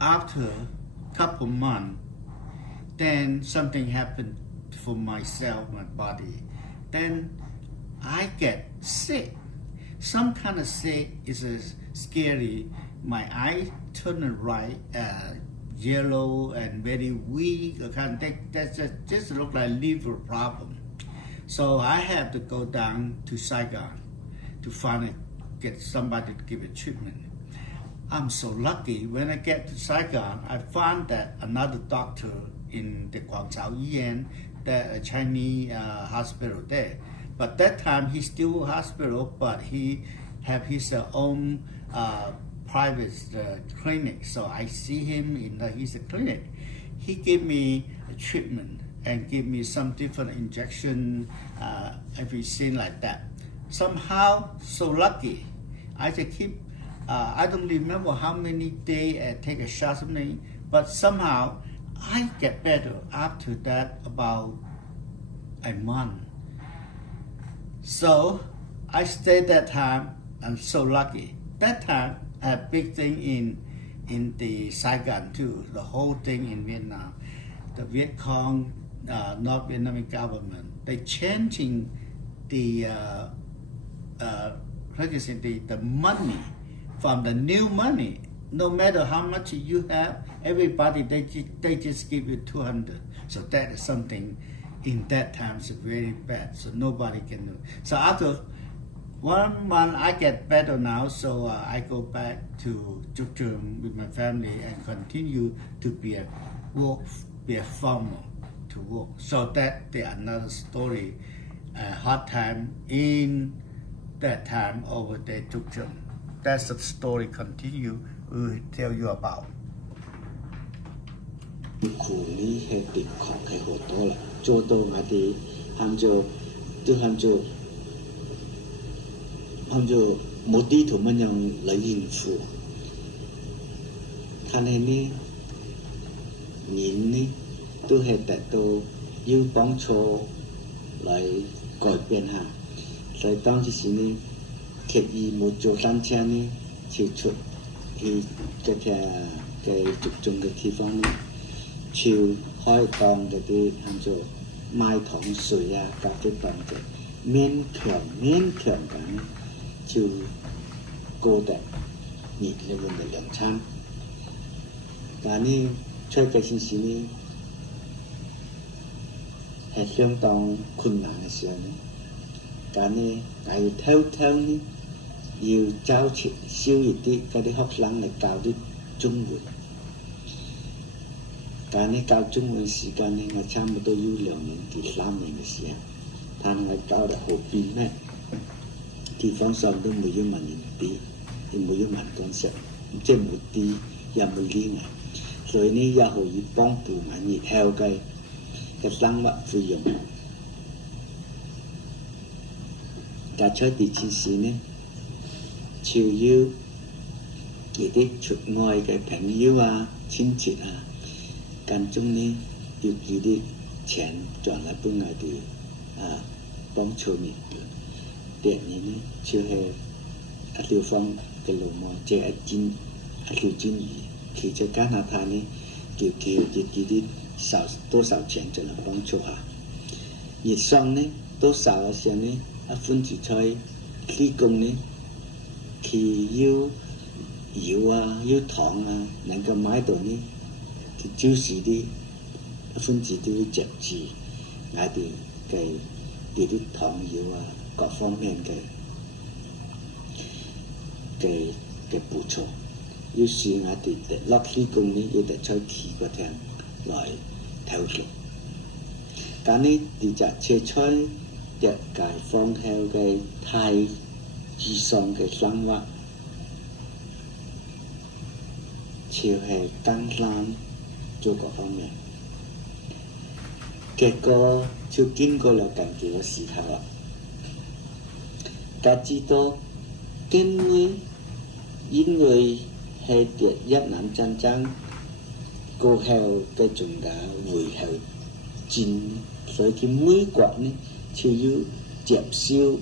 after a couple months, then something happened for myself, my body. Then I get sick. Some kind of sick is scary. My eye turned right, yellow and very weak. That just look like liver problem. So I have to go down to Saigon to get somebody to give a treatment. I'm so lucky. When I get to Saigon, I found that another doctor in the Guangzhou Yiyan, the Chinese hospital there. But that time he's still hospital, but he have his own private clinic. So I see him in his clinic. He gave me a treatment and give me some different injection, everything like that. Somehow, so lucky. I just keep, I don't remember how many days I take a shot something, but somehow I get better after that about a month. So I stayed that time. I'm so lucky. That time I had big thing in the Saigon too. The whole thing in Vietnam, the Viet Cong, North Vietnamese government, they changing the money from the new money. No matter how much you have, everybody they just give you 200. So that is something in that time is very bad. So nobody can do. So after 1 month I get better now. So I go back to Jukjeong with my family and continue to be a farmer to work. So that is another story. Hard time in that time over there Jukjeong. That's the story continue. We will tell you about. 苦力系的考开好多了，做到我哋喊做冇啲同乜樣嚟應付，但係呢人呢都係得到要幫助嚟改變下，所以當時呢，刻意冇做單車呢，超出去嗰條嘅集中嘅地方呢。超開檔嗰啲叫做賣糖水啊，嗰啲檔嘅勉強咁就過得熱嘅換嘅兩餐，但係呢出嘅時時呢係相當困難嘅時候呢，但係呢我要偷呢要招少一啲嗰啲學生嚟教啲中文。但係教中文時間呢，我差唔多要2年至3年嘅時間，但係我教得好變咩？地方上都冇要問人啲，亦冇要問干涉，即係冇啲又冇理啊，所以呢又可以幫助我以後嘅生活費用。但係第次時呢，就要其啲出外嘅朋友啊、親戚啊。間中呢要寄啲錢轉來俾我哋幫助面嘅，第二呢就係一條方嘅路網，即係一條金魚，其實加拿大呢叫寄啲多少錢轉來幫助下，熱上呢多少嘅時候呢，一分住菜啲工呢，佢要油啊要糖啊，能夠買到呢。就是啲一分子都要着住，我哋嘅啲糖藥啊，各方面嘅補助。要是我哋落啲工呢，要得出去嗰條來投入。但呢，你就切開特解放後嘅太智商嘅生活，就係單單做各方面。結果就經過了緊幾個時候啦。大家知道，因為係越南戰爭過後嘅仲有回後戰，所以佢美國呢就要接收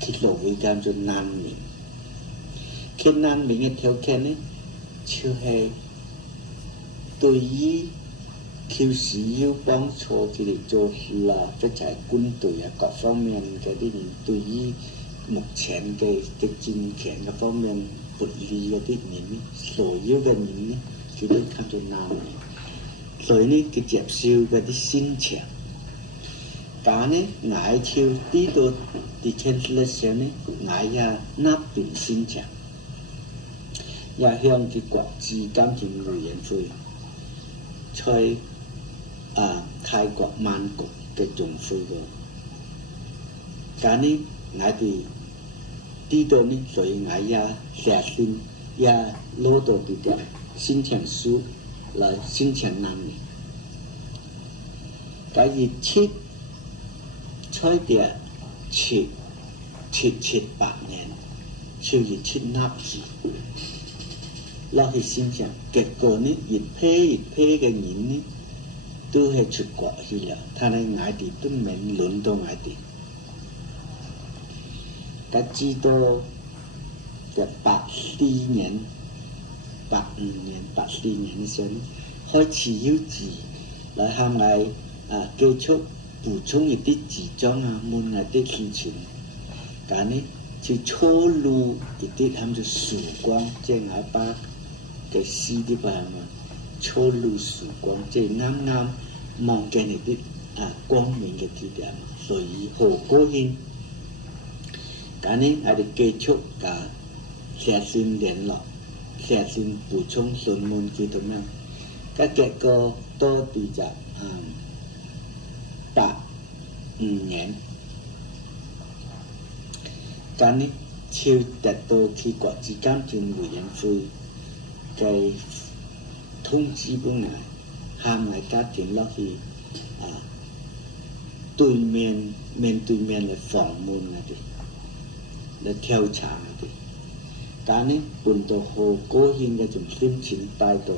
佢落會叫做難民。佢難民嘅條件呢，就係對於佢需要幫助佢哋做啦，即係軍隊啊各方面嘅啲人，對於目前嘅政權嘅方面不利嘅啲人呢，所有嘅人呢，佢都叫做難民。所以呢，佢接受嗰啲申請，但呢，我就知道啲 cancellation 呢，我也納邊申請，也向佢國際監察委員會在泰國曼谷嘅總會個，但呢，我哋知道呢，所以我也寫信，也攞到佢嘅申請書來申請難民。假如在的7年，就要7納字，落去申請，結果呢，越批嘅人呢，都係出國去了，但係我哋都未輪到我哋。大家知道嘅84年嘅時候呢，開始有字來向我繼續補充一啲字章啊，滿啊啲事情，但呢就錯路一啲，佢就曙光，即係我把嘅詩啲辦法，錯路曙光，即係啱啱望見一啲光明嘅地點，所以好高興。但呢，我哋繼續寫信聯絡，寫信補充詢問佢點樣，個結果多啲就85年，但呢就得到佢國際監察委員會嘅通知本來，喊我家庭落去面對面嚟訪問我哋，嚟調查我哋。但呢，本到好高興嘅種心情帶到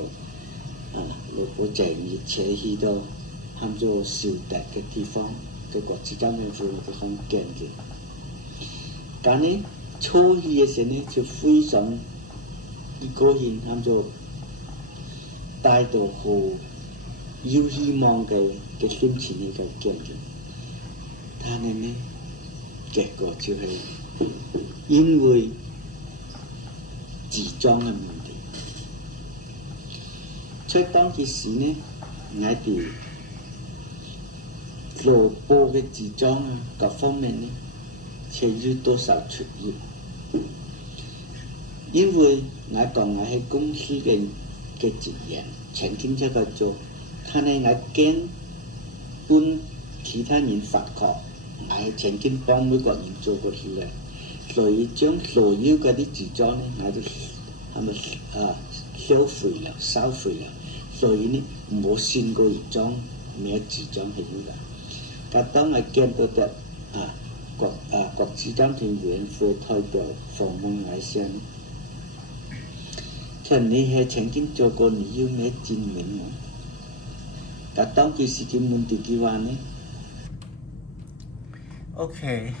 如果正熱車去到他們做小特嘅地方嘅國際監察委員會嘅空間嘅。但呢，初去嘅時候呢，就非常高興，他們就帶到好有希望嘅心情嚟嘅見嘅。但係呢，結果就係因為字裝嘅問題，在當其時呢，我哋羅布嘅字裝啊各方面呢，卻有多少出入？因為我講我喺公司嘅職員曾經這個做，但係我見搬其他人發覺，我係曾經幫美國人做過事嘅，所以將所有嗰啲字裝呢，我就收回了，所以呢冇信過一張咩字裝係有嘅。但當我見到嘅國際監察委員會代表訪問我時，其實你係曾經做過，你要咩證明喎？但當其時佢問第幾話呢 Okay,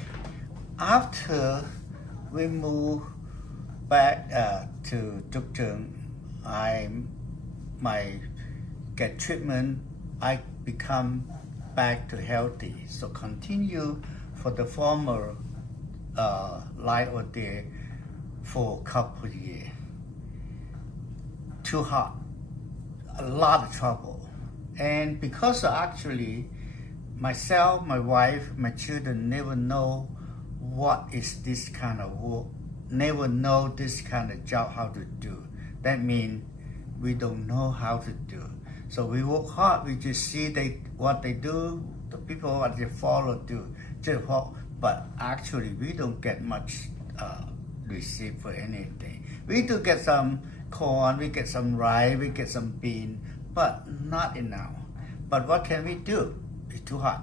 after we move back to Trúc Trượng, my get treatment, I become back to healthy. So continue for the former life or day for a couple of years. Too hot, a lot of trouble. And because actually myself, my wife, my children never know what is this kind of work, never know this kind of job how to do. That means we don't know how to do. So we work hard. We just see what they do. The people what they follow do. But actually, we don't get much receipt for anything. We do get some corn, we get some rice, we get some bean, but not enough. But what can we do? It's too hard.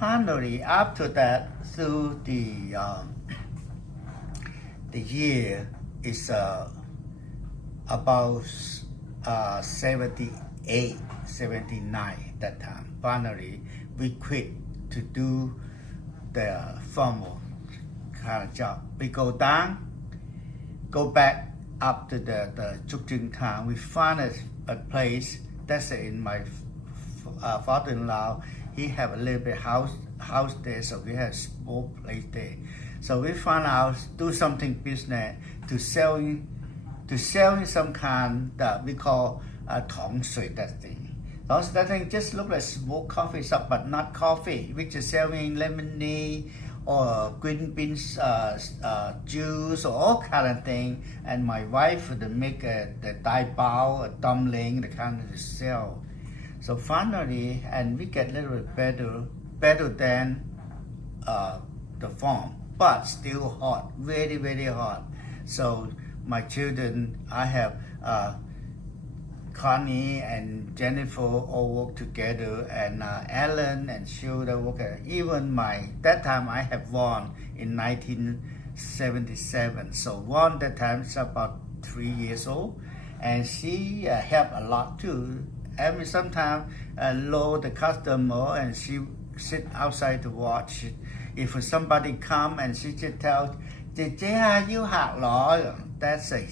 Finally, after that, through the year is about 78, 79 that time. Finally, we quit to do the formal kind of job. We go down, go back up to the Chukching town. We find a place that's in my father-in-law. He have a little bit house there, so we have a small place there. So we found out do something business to selling some kind that we call Tong Sui, that thing. That thing just look like small coffee shop, but not coffee. We just selling lemonade or green beans juice or all kind of thing. And my wife would make the dai bao, a dumpling, the kind of sell. So finally, and we get a little bit better than the farm, but still hot, very, very hot. So my children, I have Connie and Jennifer all work together, and Alan and Shilda work. Even that time I have Vaughn in 1977. So Vaughn that time is about 3 years old, and she helped a lot too. Every sometimes load the customer, and she sit outside to watch. If somebody come and she just tell, "Jay, you have law," that's her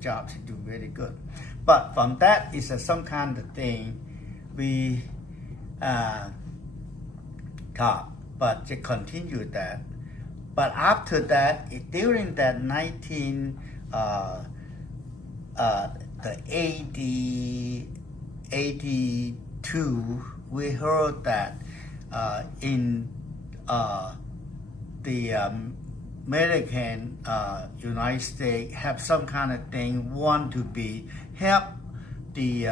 job. She do very good. But from that is some kind of thing we taught, but to continue that. But after that, during that 82, we heard that in the American United States have some kind of thing, want to be help the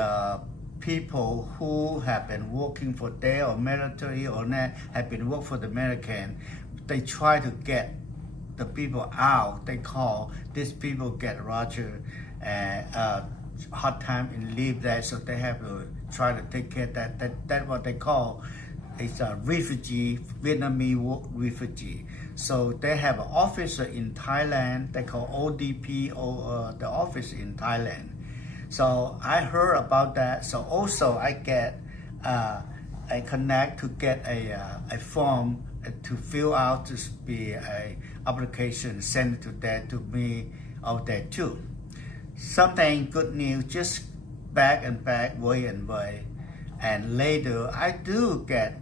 people who have been working for their or military or have been working for the American. They try to get the people out. They call these people get Roger hard time and leave there, so they have to try to take care of that. That's what they call is a refugee, Vietnamese refugee. So they have an office in Thailand. They call ODP or the office in Thailand. So I heard about that. So also I get I connect to get a form to fill out to be a application sent to me out there too. Something good news, just back and back, way and way. And later I do get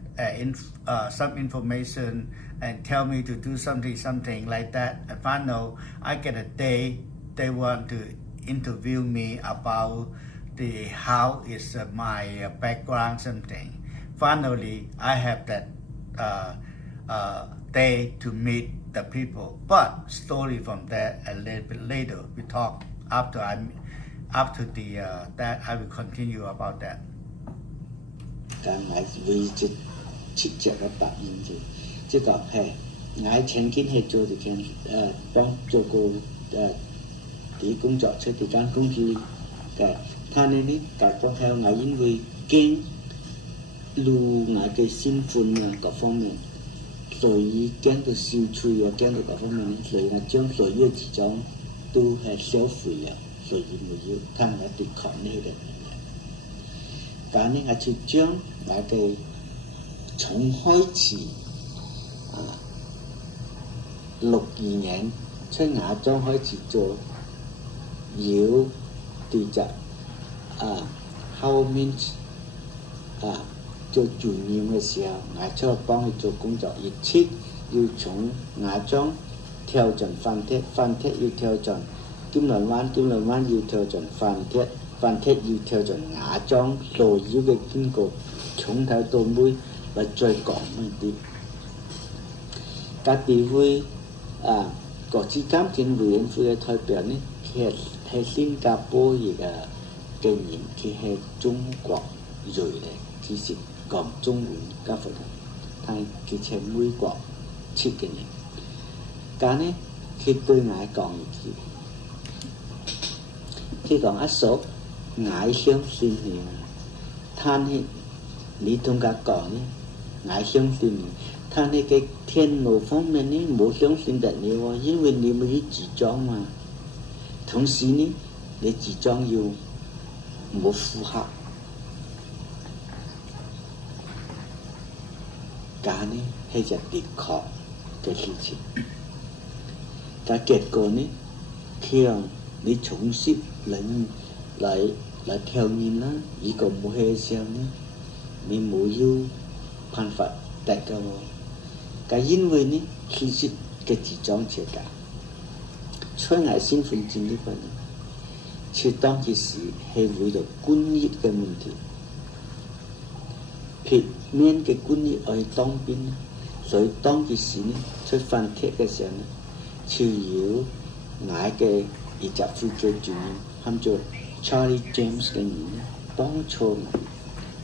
some information and tell me to do something like that. And finally, I get a day they want to interview me about how is my background, something. Finally, I have that day to meet the people. But story from that a little bit later. We talk after that. I will continue about that. 咁係會切着嘅白煙啫，即係係我前幾係做啲幫做過啲工作出啲間公司嘅，他呢啲大方向我因為驚路我嘅身份啊各方面，所以驚到消除啊驚到各方面，所以我將所有之中都係消費了，所以我要睇我啲確呢嘅。咁呢，我就將我哋從開始62年出亞洲開始做要地質後面做主任嘅時候，我就幫佢做工作，而且要從亞洲跳進飯鐵要跳進金輪灣要跳進飯鐵要跳進亞洲，所有嘅經過從頭到尾嚟再講呢啲。各地會國際監警委員會嘅代表呢，其實喺新加坡而家嘅人，佢係中國裔嚟，佢是講中文加佛，但佢係美國籍嘅人。咁呢，佢對我講一句，佢講阿叔，我相信你，但係你同佢講呢，我相信你。但係嘅天路方面呢，冇相信得你喎，因為你冇去自裝嘛。同時呢，你自裝要冇符合，咁呢係就的確嘅事情。但結果呢，佢讓你重新嚟挑戰啦，如果冇嘅時候呢，你冇要辦法得嘅喎。因為呢，其實嘅自裝設計，出嚟身份證呢份，佢當其時係為咗官業嘅問題，撇面嘅官業去當兵，所以當其時呢，出翻帖嘅時候呢，就要我嘅一隻副機長，喊做 Charlie James 嘅人呢，幫助我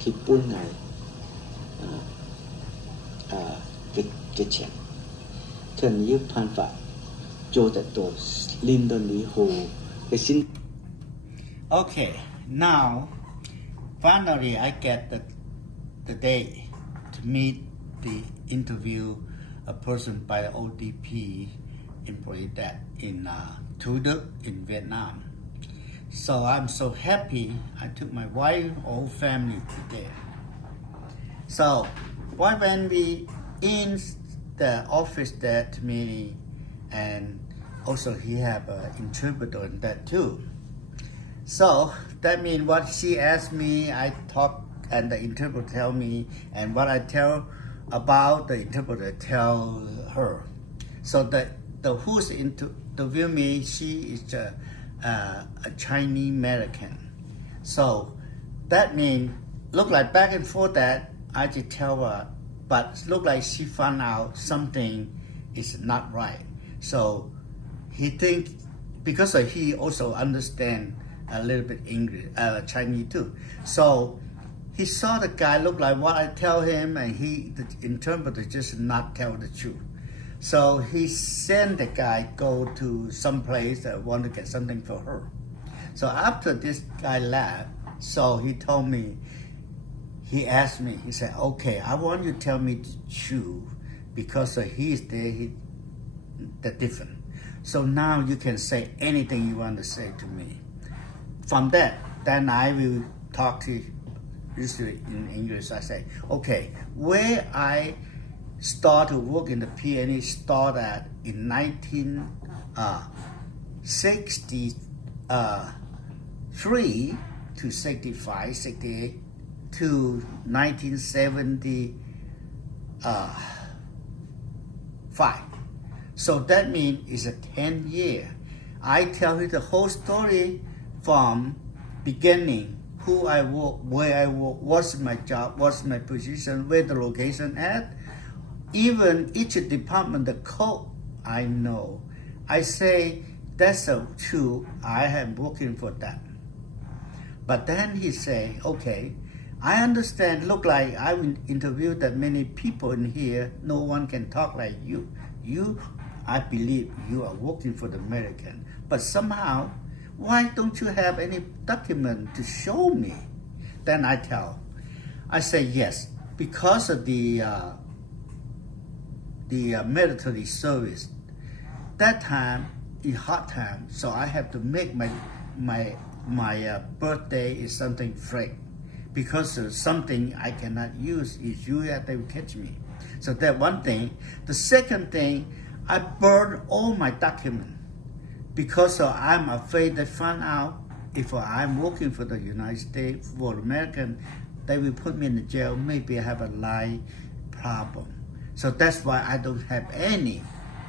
去搬嚟嘅錢，佢唔要辦法做得到，令到你好嘅先。Okay, now finally I get the day to meet the interview a person by the ODP employee that in Thu Duc in Vietnam. So I'm so happy. I took my wife, whole family to there. So when we in the office there to me, and also he have an interpreter in that too. So that means what she asked me, I talk, and the interpreter tell me, and what I tell about, the interpreter tell her. So the who's interview me, she is a Chinese American. So that means look like back and forth that I just tell her, but look like she found out something is not right. So he think, because he also understand a little bit English, Chinese too. So he saw the guy look like what I tell him, and the interpreter just not tell the truth. So he sent the guy go to some place that want to get something for her. So after this guy left, so he told me, he asked me, he said, okay, I want you to tell me the truth, because he's there, they're different. So now you can say anything you want to say to me. From that, then I will talk to you usually in English. I say, okay, where I started to work in the PNE started in 1963 to 65, 68 to 1975. So that means it's a 10 year. I tell you the whole story from beginning, who I work, where I work, what's my job, what's my position, where the location at. Even each department, the code I know. I say that's true. I am working for that. But then he say, okay, I understand. Look like I've interviewed that many people in here. No one can talk like you. I believe you are working for the American. But somehow, why don't you have any document to show me? Then I say yes, because of the military service. That time is hot time, so I have to make my birthday is something fake, because something I cannot use is you have to catch me. So that one thing. The second thing, I burned all my documents, because I'm afraid they find out if I'm working for the United States, for American, they will put me in the jail. Maybe I have a lie problem. So that's why I don't have any.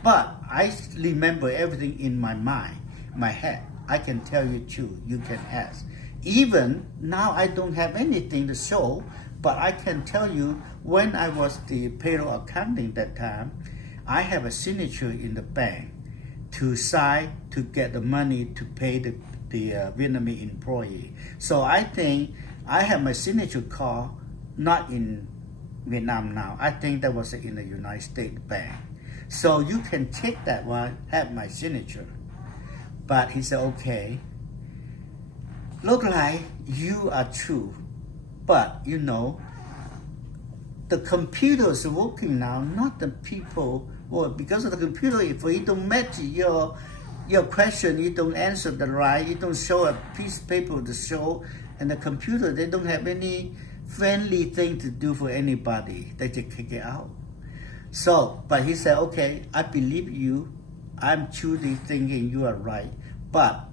But I remember everything in my mind, my head. I can tell you true. You can ask. Even now I don't have anything to show, but I can tell you when I was the payroll accounting that time, I have a signature in the bank to sign to get the money to pay the the Vietnamese employee. So I think I have my signature card not in Vietnam now. I think that was in the United States Bank. So you can check that one, have my signature. But he said, okay, look like you are true. But you know, the computer is working now, not the people. Well, because of the computer, if you don't match your question, you don't answer the right, you don't show a piece of paper to show, and the computer, they don't have any friendly thing to do for anybody. They just kick it out. So, but he said, okay, I believe you. I'm truly thinking you are right. But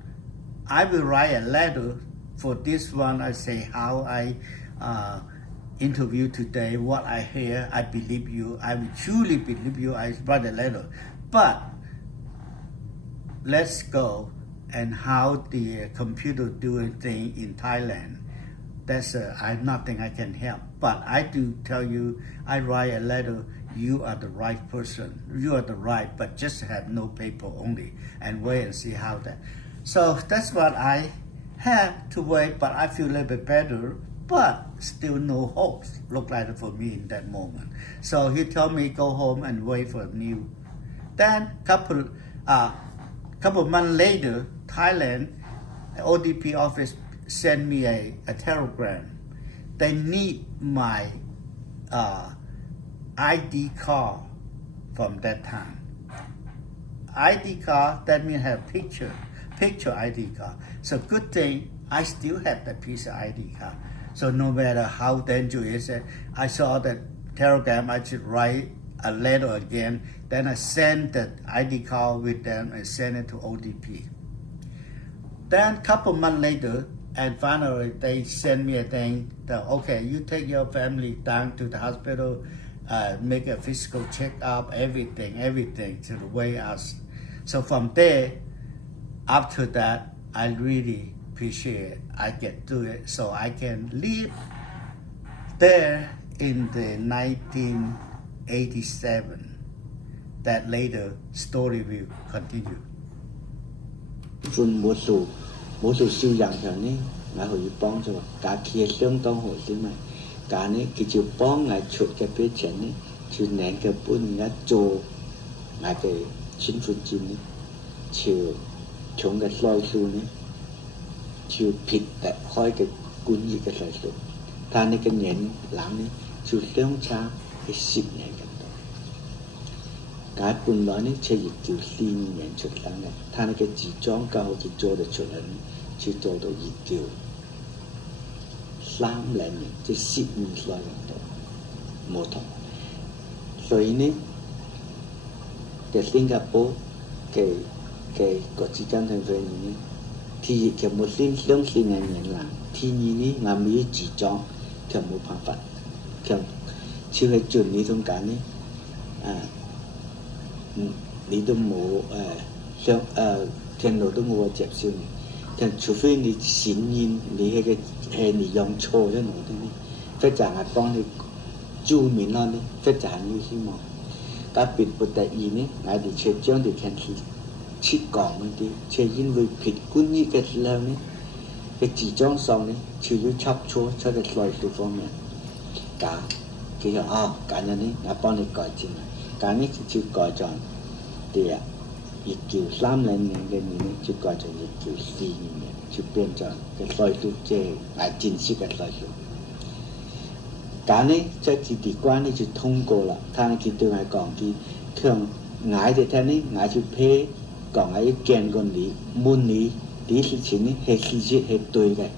I will write a letter for this one. I say how I interview today, what I hear, I believe you. I will truly believe you. I write a letter. But let's go and how the computer doing thing in Thailand. That's nothing I can help. But I do tell you, I write a letter. You are the right person. You are the right, but just have no paper only, and wait and see how that. So that's what I have to wait. But I feel a little bit better. But still no hope look like for me in that moment. So he told me go home and wait for new. Then couple months later, Thailand ODP office sent me a telegram. They need my ID card from that time. ID card, that means have picture ID card. So good thing I still have that piece of ID card. So no matter how dangerous it is, I saw that telegram, I should write a letter again. Then I send that ID card with them and send it to ODP. Then a couple months later, and finally they send me a thing that, okay, you take your family down to the hospital, make a physical check-up, everything to the way us. So from there, after that, I really appreciate I get to it, so I can live there in the 1987. That later story will continue. Phần một số siêu dạng theo này ngài hồi bong cho cả kia tương tông hồi xí mà cả này cái chiều bong ngài chụp cái bếp chén này chiều nén cái bún ngài trồ ngài cái chính phủ chín này chiều chống cái loi su này chiều thịt tại khói cái cuốn gì cái loi su ta này cái nhện lắm này chiều tương cha cái xịt nhện cái đó cái bún đó này chơi gì chiều xin nhện chụp lắm này ta này cái chỉ trang cao chỉ cho được chụp này chỉ cho được gì chiều làm lại này chỉ xịt mình loi cái đó một thằng rồi này cái Singapore cái có chỉ cần thành về này thì cái một lương sinh ngày nhận là thì như này là mấy chỉ cho cái một phạm pháp cái chưa hay chuẩn lý trong cái này lý đông mộ thiên nội đông ngô chẹp xương thì除非你信任你那个你用错的那种phải chẳng hạn con thì chú mình nó đi phải chẳng như thế mà các biệt bậc đại ý này ngài thì chơi chơi thì khen thì chỉ còn một tí chơi in vớiผิด cũng như cái lâu này cái chỉ trong xong này chỉ có chọc chúa cho cái loài từ phong này cả cái cả nhà này ngài bọn này gọi chuyện này cả này chỉ gọi chọn thìอีกkiểu làm lại những cái này chỉ gọi chọnอีกkiểu xì này chỉ biến chọn cái loài từ chơi ngài chính xác cái loài từ cả này cho chỉ đi qua này chỉ thông qua là thằng kia từ ngài còn thì thường ngài thì thế này ngài chỉ phê còn ngài kiện còn lý muốn lý lý sự chính hệ sự gì hệ đối cái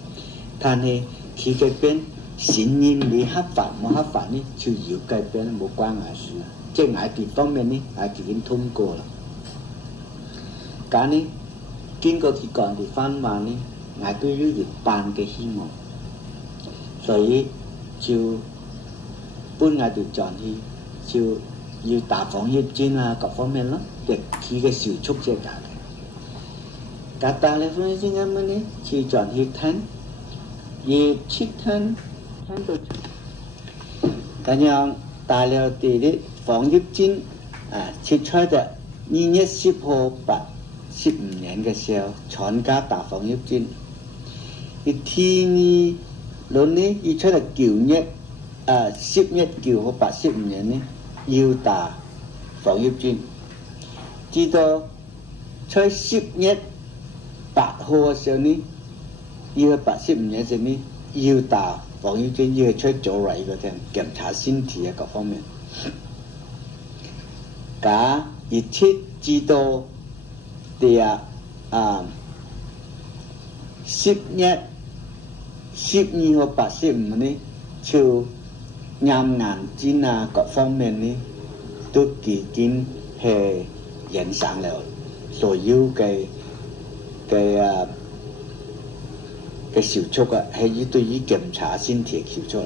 thằng này khi cái bên xin nhìn lý hợp pháp mà hợp pháp này chỉ yếu cái bên một quan ngài sự chứ ngài thì方面này ngài chỉ kiến thông qua là cả này kinh過thì còn thì phán mà này ngài đối với việc bàn cái hy vọng rồi chiều bốn ngày được chọn thì chiều yêu đa phòng yêu chiến các方面咯，để khi cái sự chúc chế cả ta lại phải chính em này chỉ chọn hiệp thân, hiệp chích thân đồ cái nhau ta lại thì đấy phòng yêu chiến chỉ chơi được 2月10일 15年嘅時候，全家打防疫針。佢天論呢，要出嚟10月9號85年呢，要打防疫針。直到出10月8號嘅時候呢，要85年嘅時候呢，要打防疫針，要出做嚟嗰陣檢查身體啊各方面。假熱切至到10月12號85呢，就驗眼睛啊各方面呢，都已經係影響了所有嘅手續啊，係對於檢查身體嘅手續。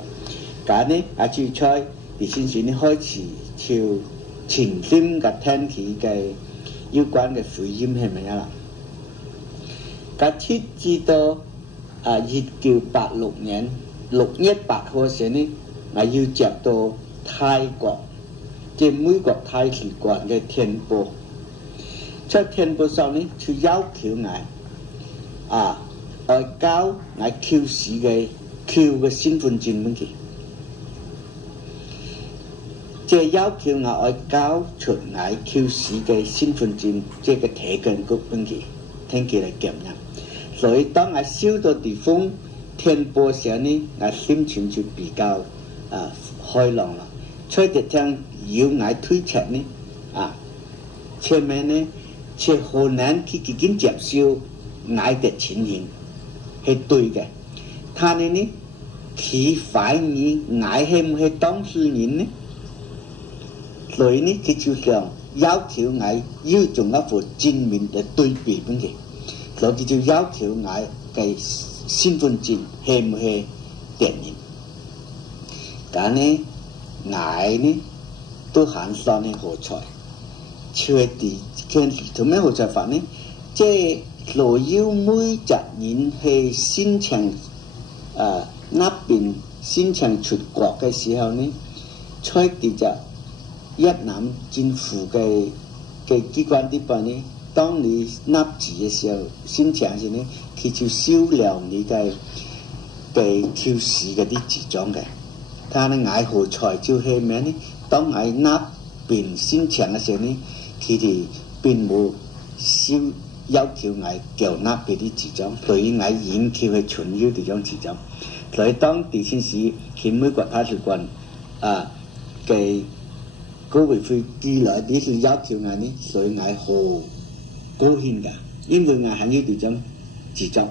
假呢就在第先時呢開始就全心嘅聽佢嘅有關嘅福音係咪啦？假設至到1986年6月8號時呢，我要接到泰國，即係美國大使館嘅電報。在電報上呢，就要求我外交我 QC 嘅身份證問題，即係要求我外交出我 QC 嘅身份證，即係個體檢局問題，聽佢嚟檢驗。所以當我收到地方電報時呢，我心情就比較開朗啦。所以就聽要我推測呢，前面呢，卻好難去已經接受我嘅情形係對嘅，但係呢，佢懷疑我係唔係當事人呢？所以呢，佢就想要求我要用一副證明嚟對比問題。所以就要求我嘅身份證係唔係電影？但呢，我呢都很想呢好彩，就係做咩好彩法呢？即係所有每隻人係申請那邊申請出國嘅時候呢，在啲隻越南政府嘅機關啲邊呢？當你納字嘅時候，申請時呢，佢就收留你嘅QC嗰啲紙張嘅。但係我好彩就係咩呢？當我納邊申請嘅時候呢，佢哋並冇要求我繳納嗰啲紙張，所以我已經去存有呢張紙張。所以當地先時去美國大使館嘅嗰位會寄來呢是要求我呢，所以我好高興㗎，因為我很有呢張紙張，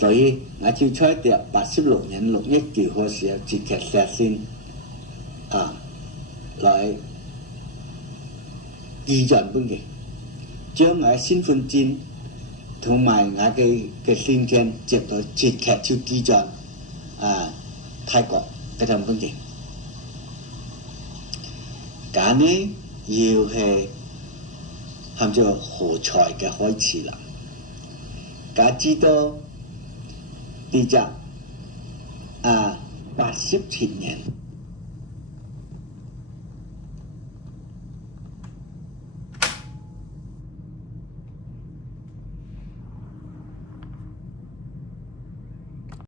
所以我就在86年6月9號時候直接寫信來寄轉本嘅，將我身份證同埋我嘅信件接到直接就寄轉泰國嗰陣本嘅，咁呢要係含咗好彩嘅開始啦！假知道呢隻87年。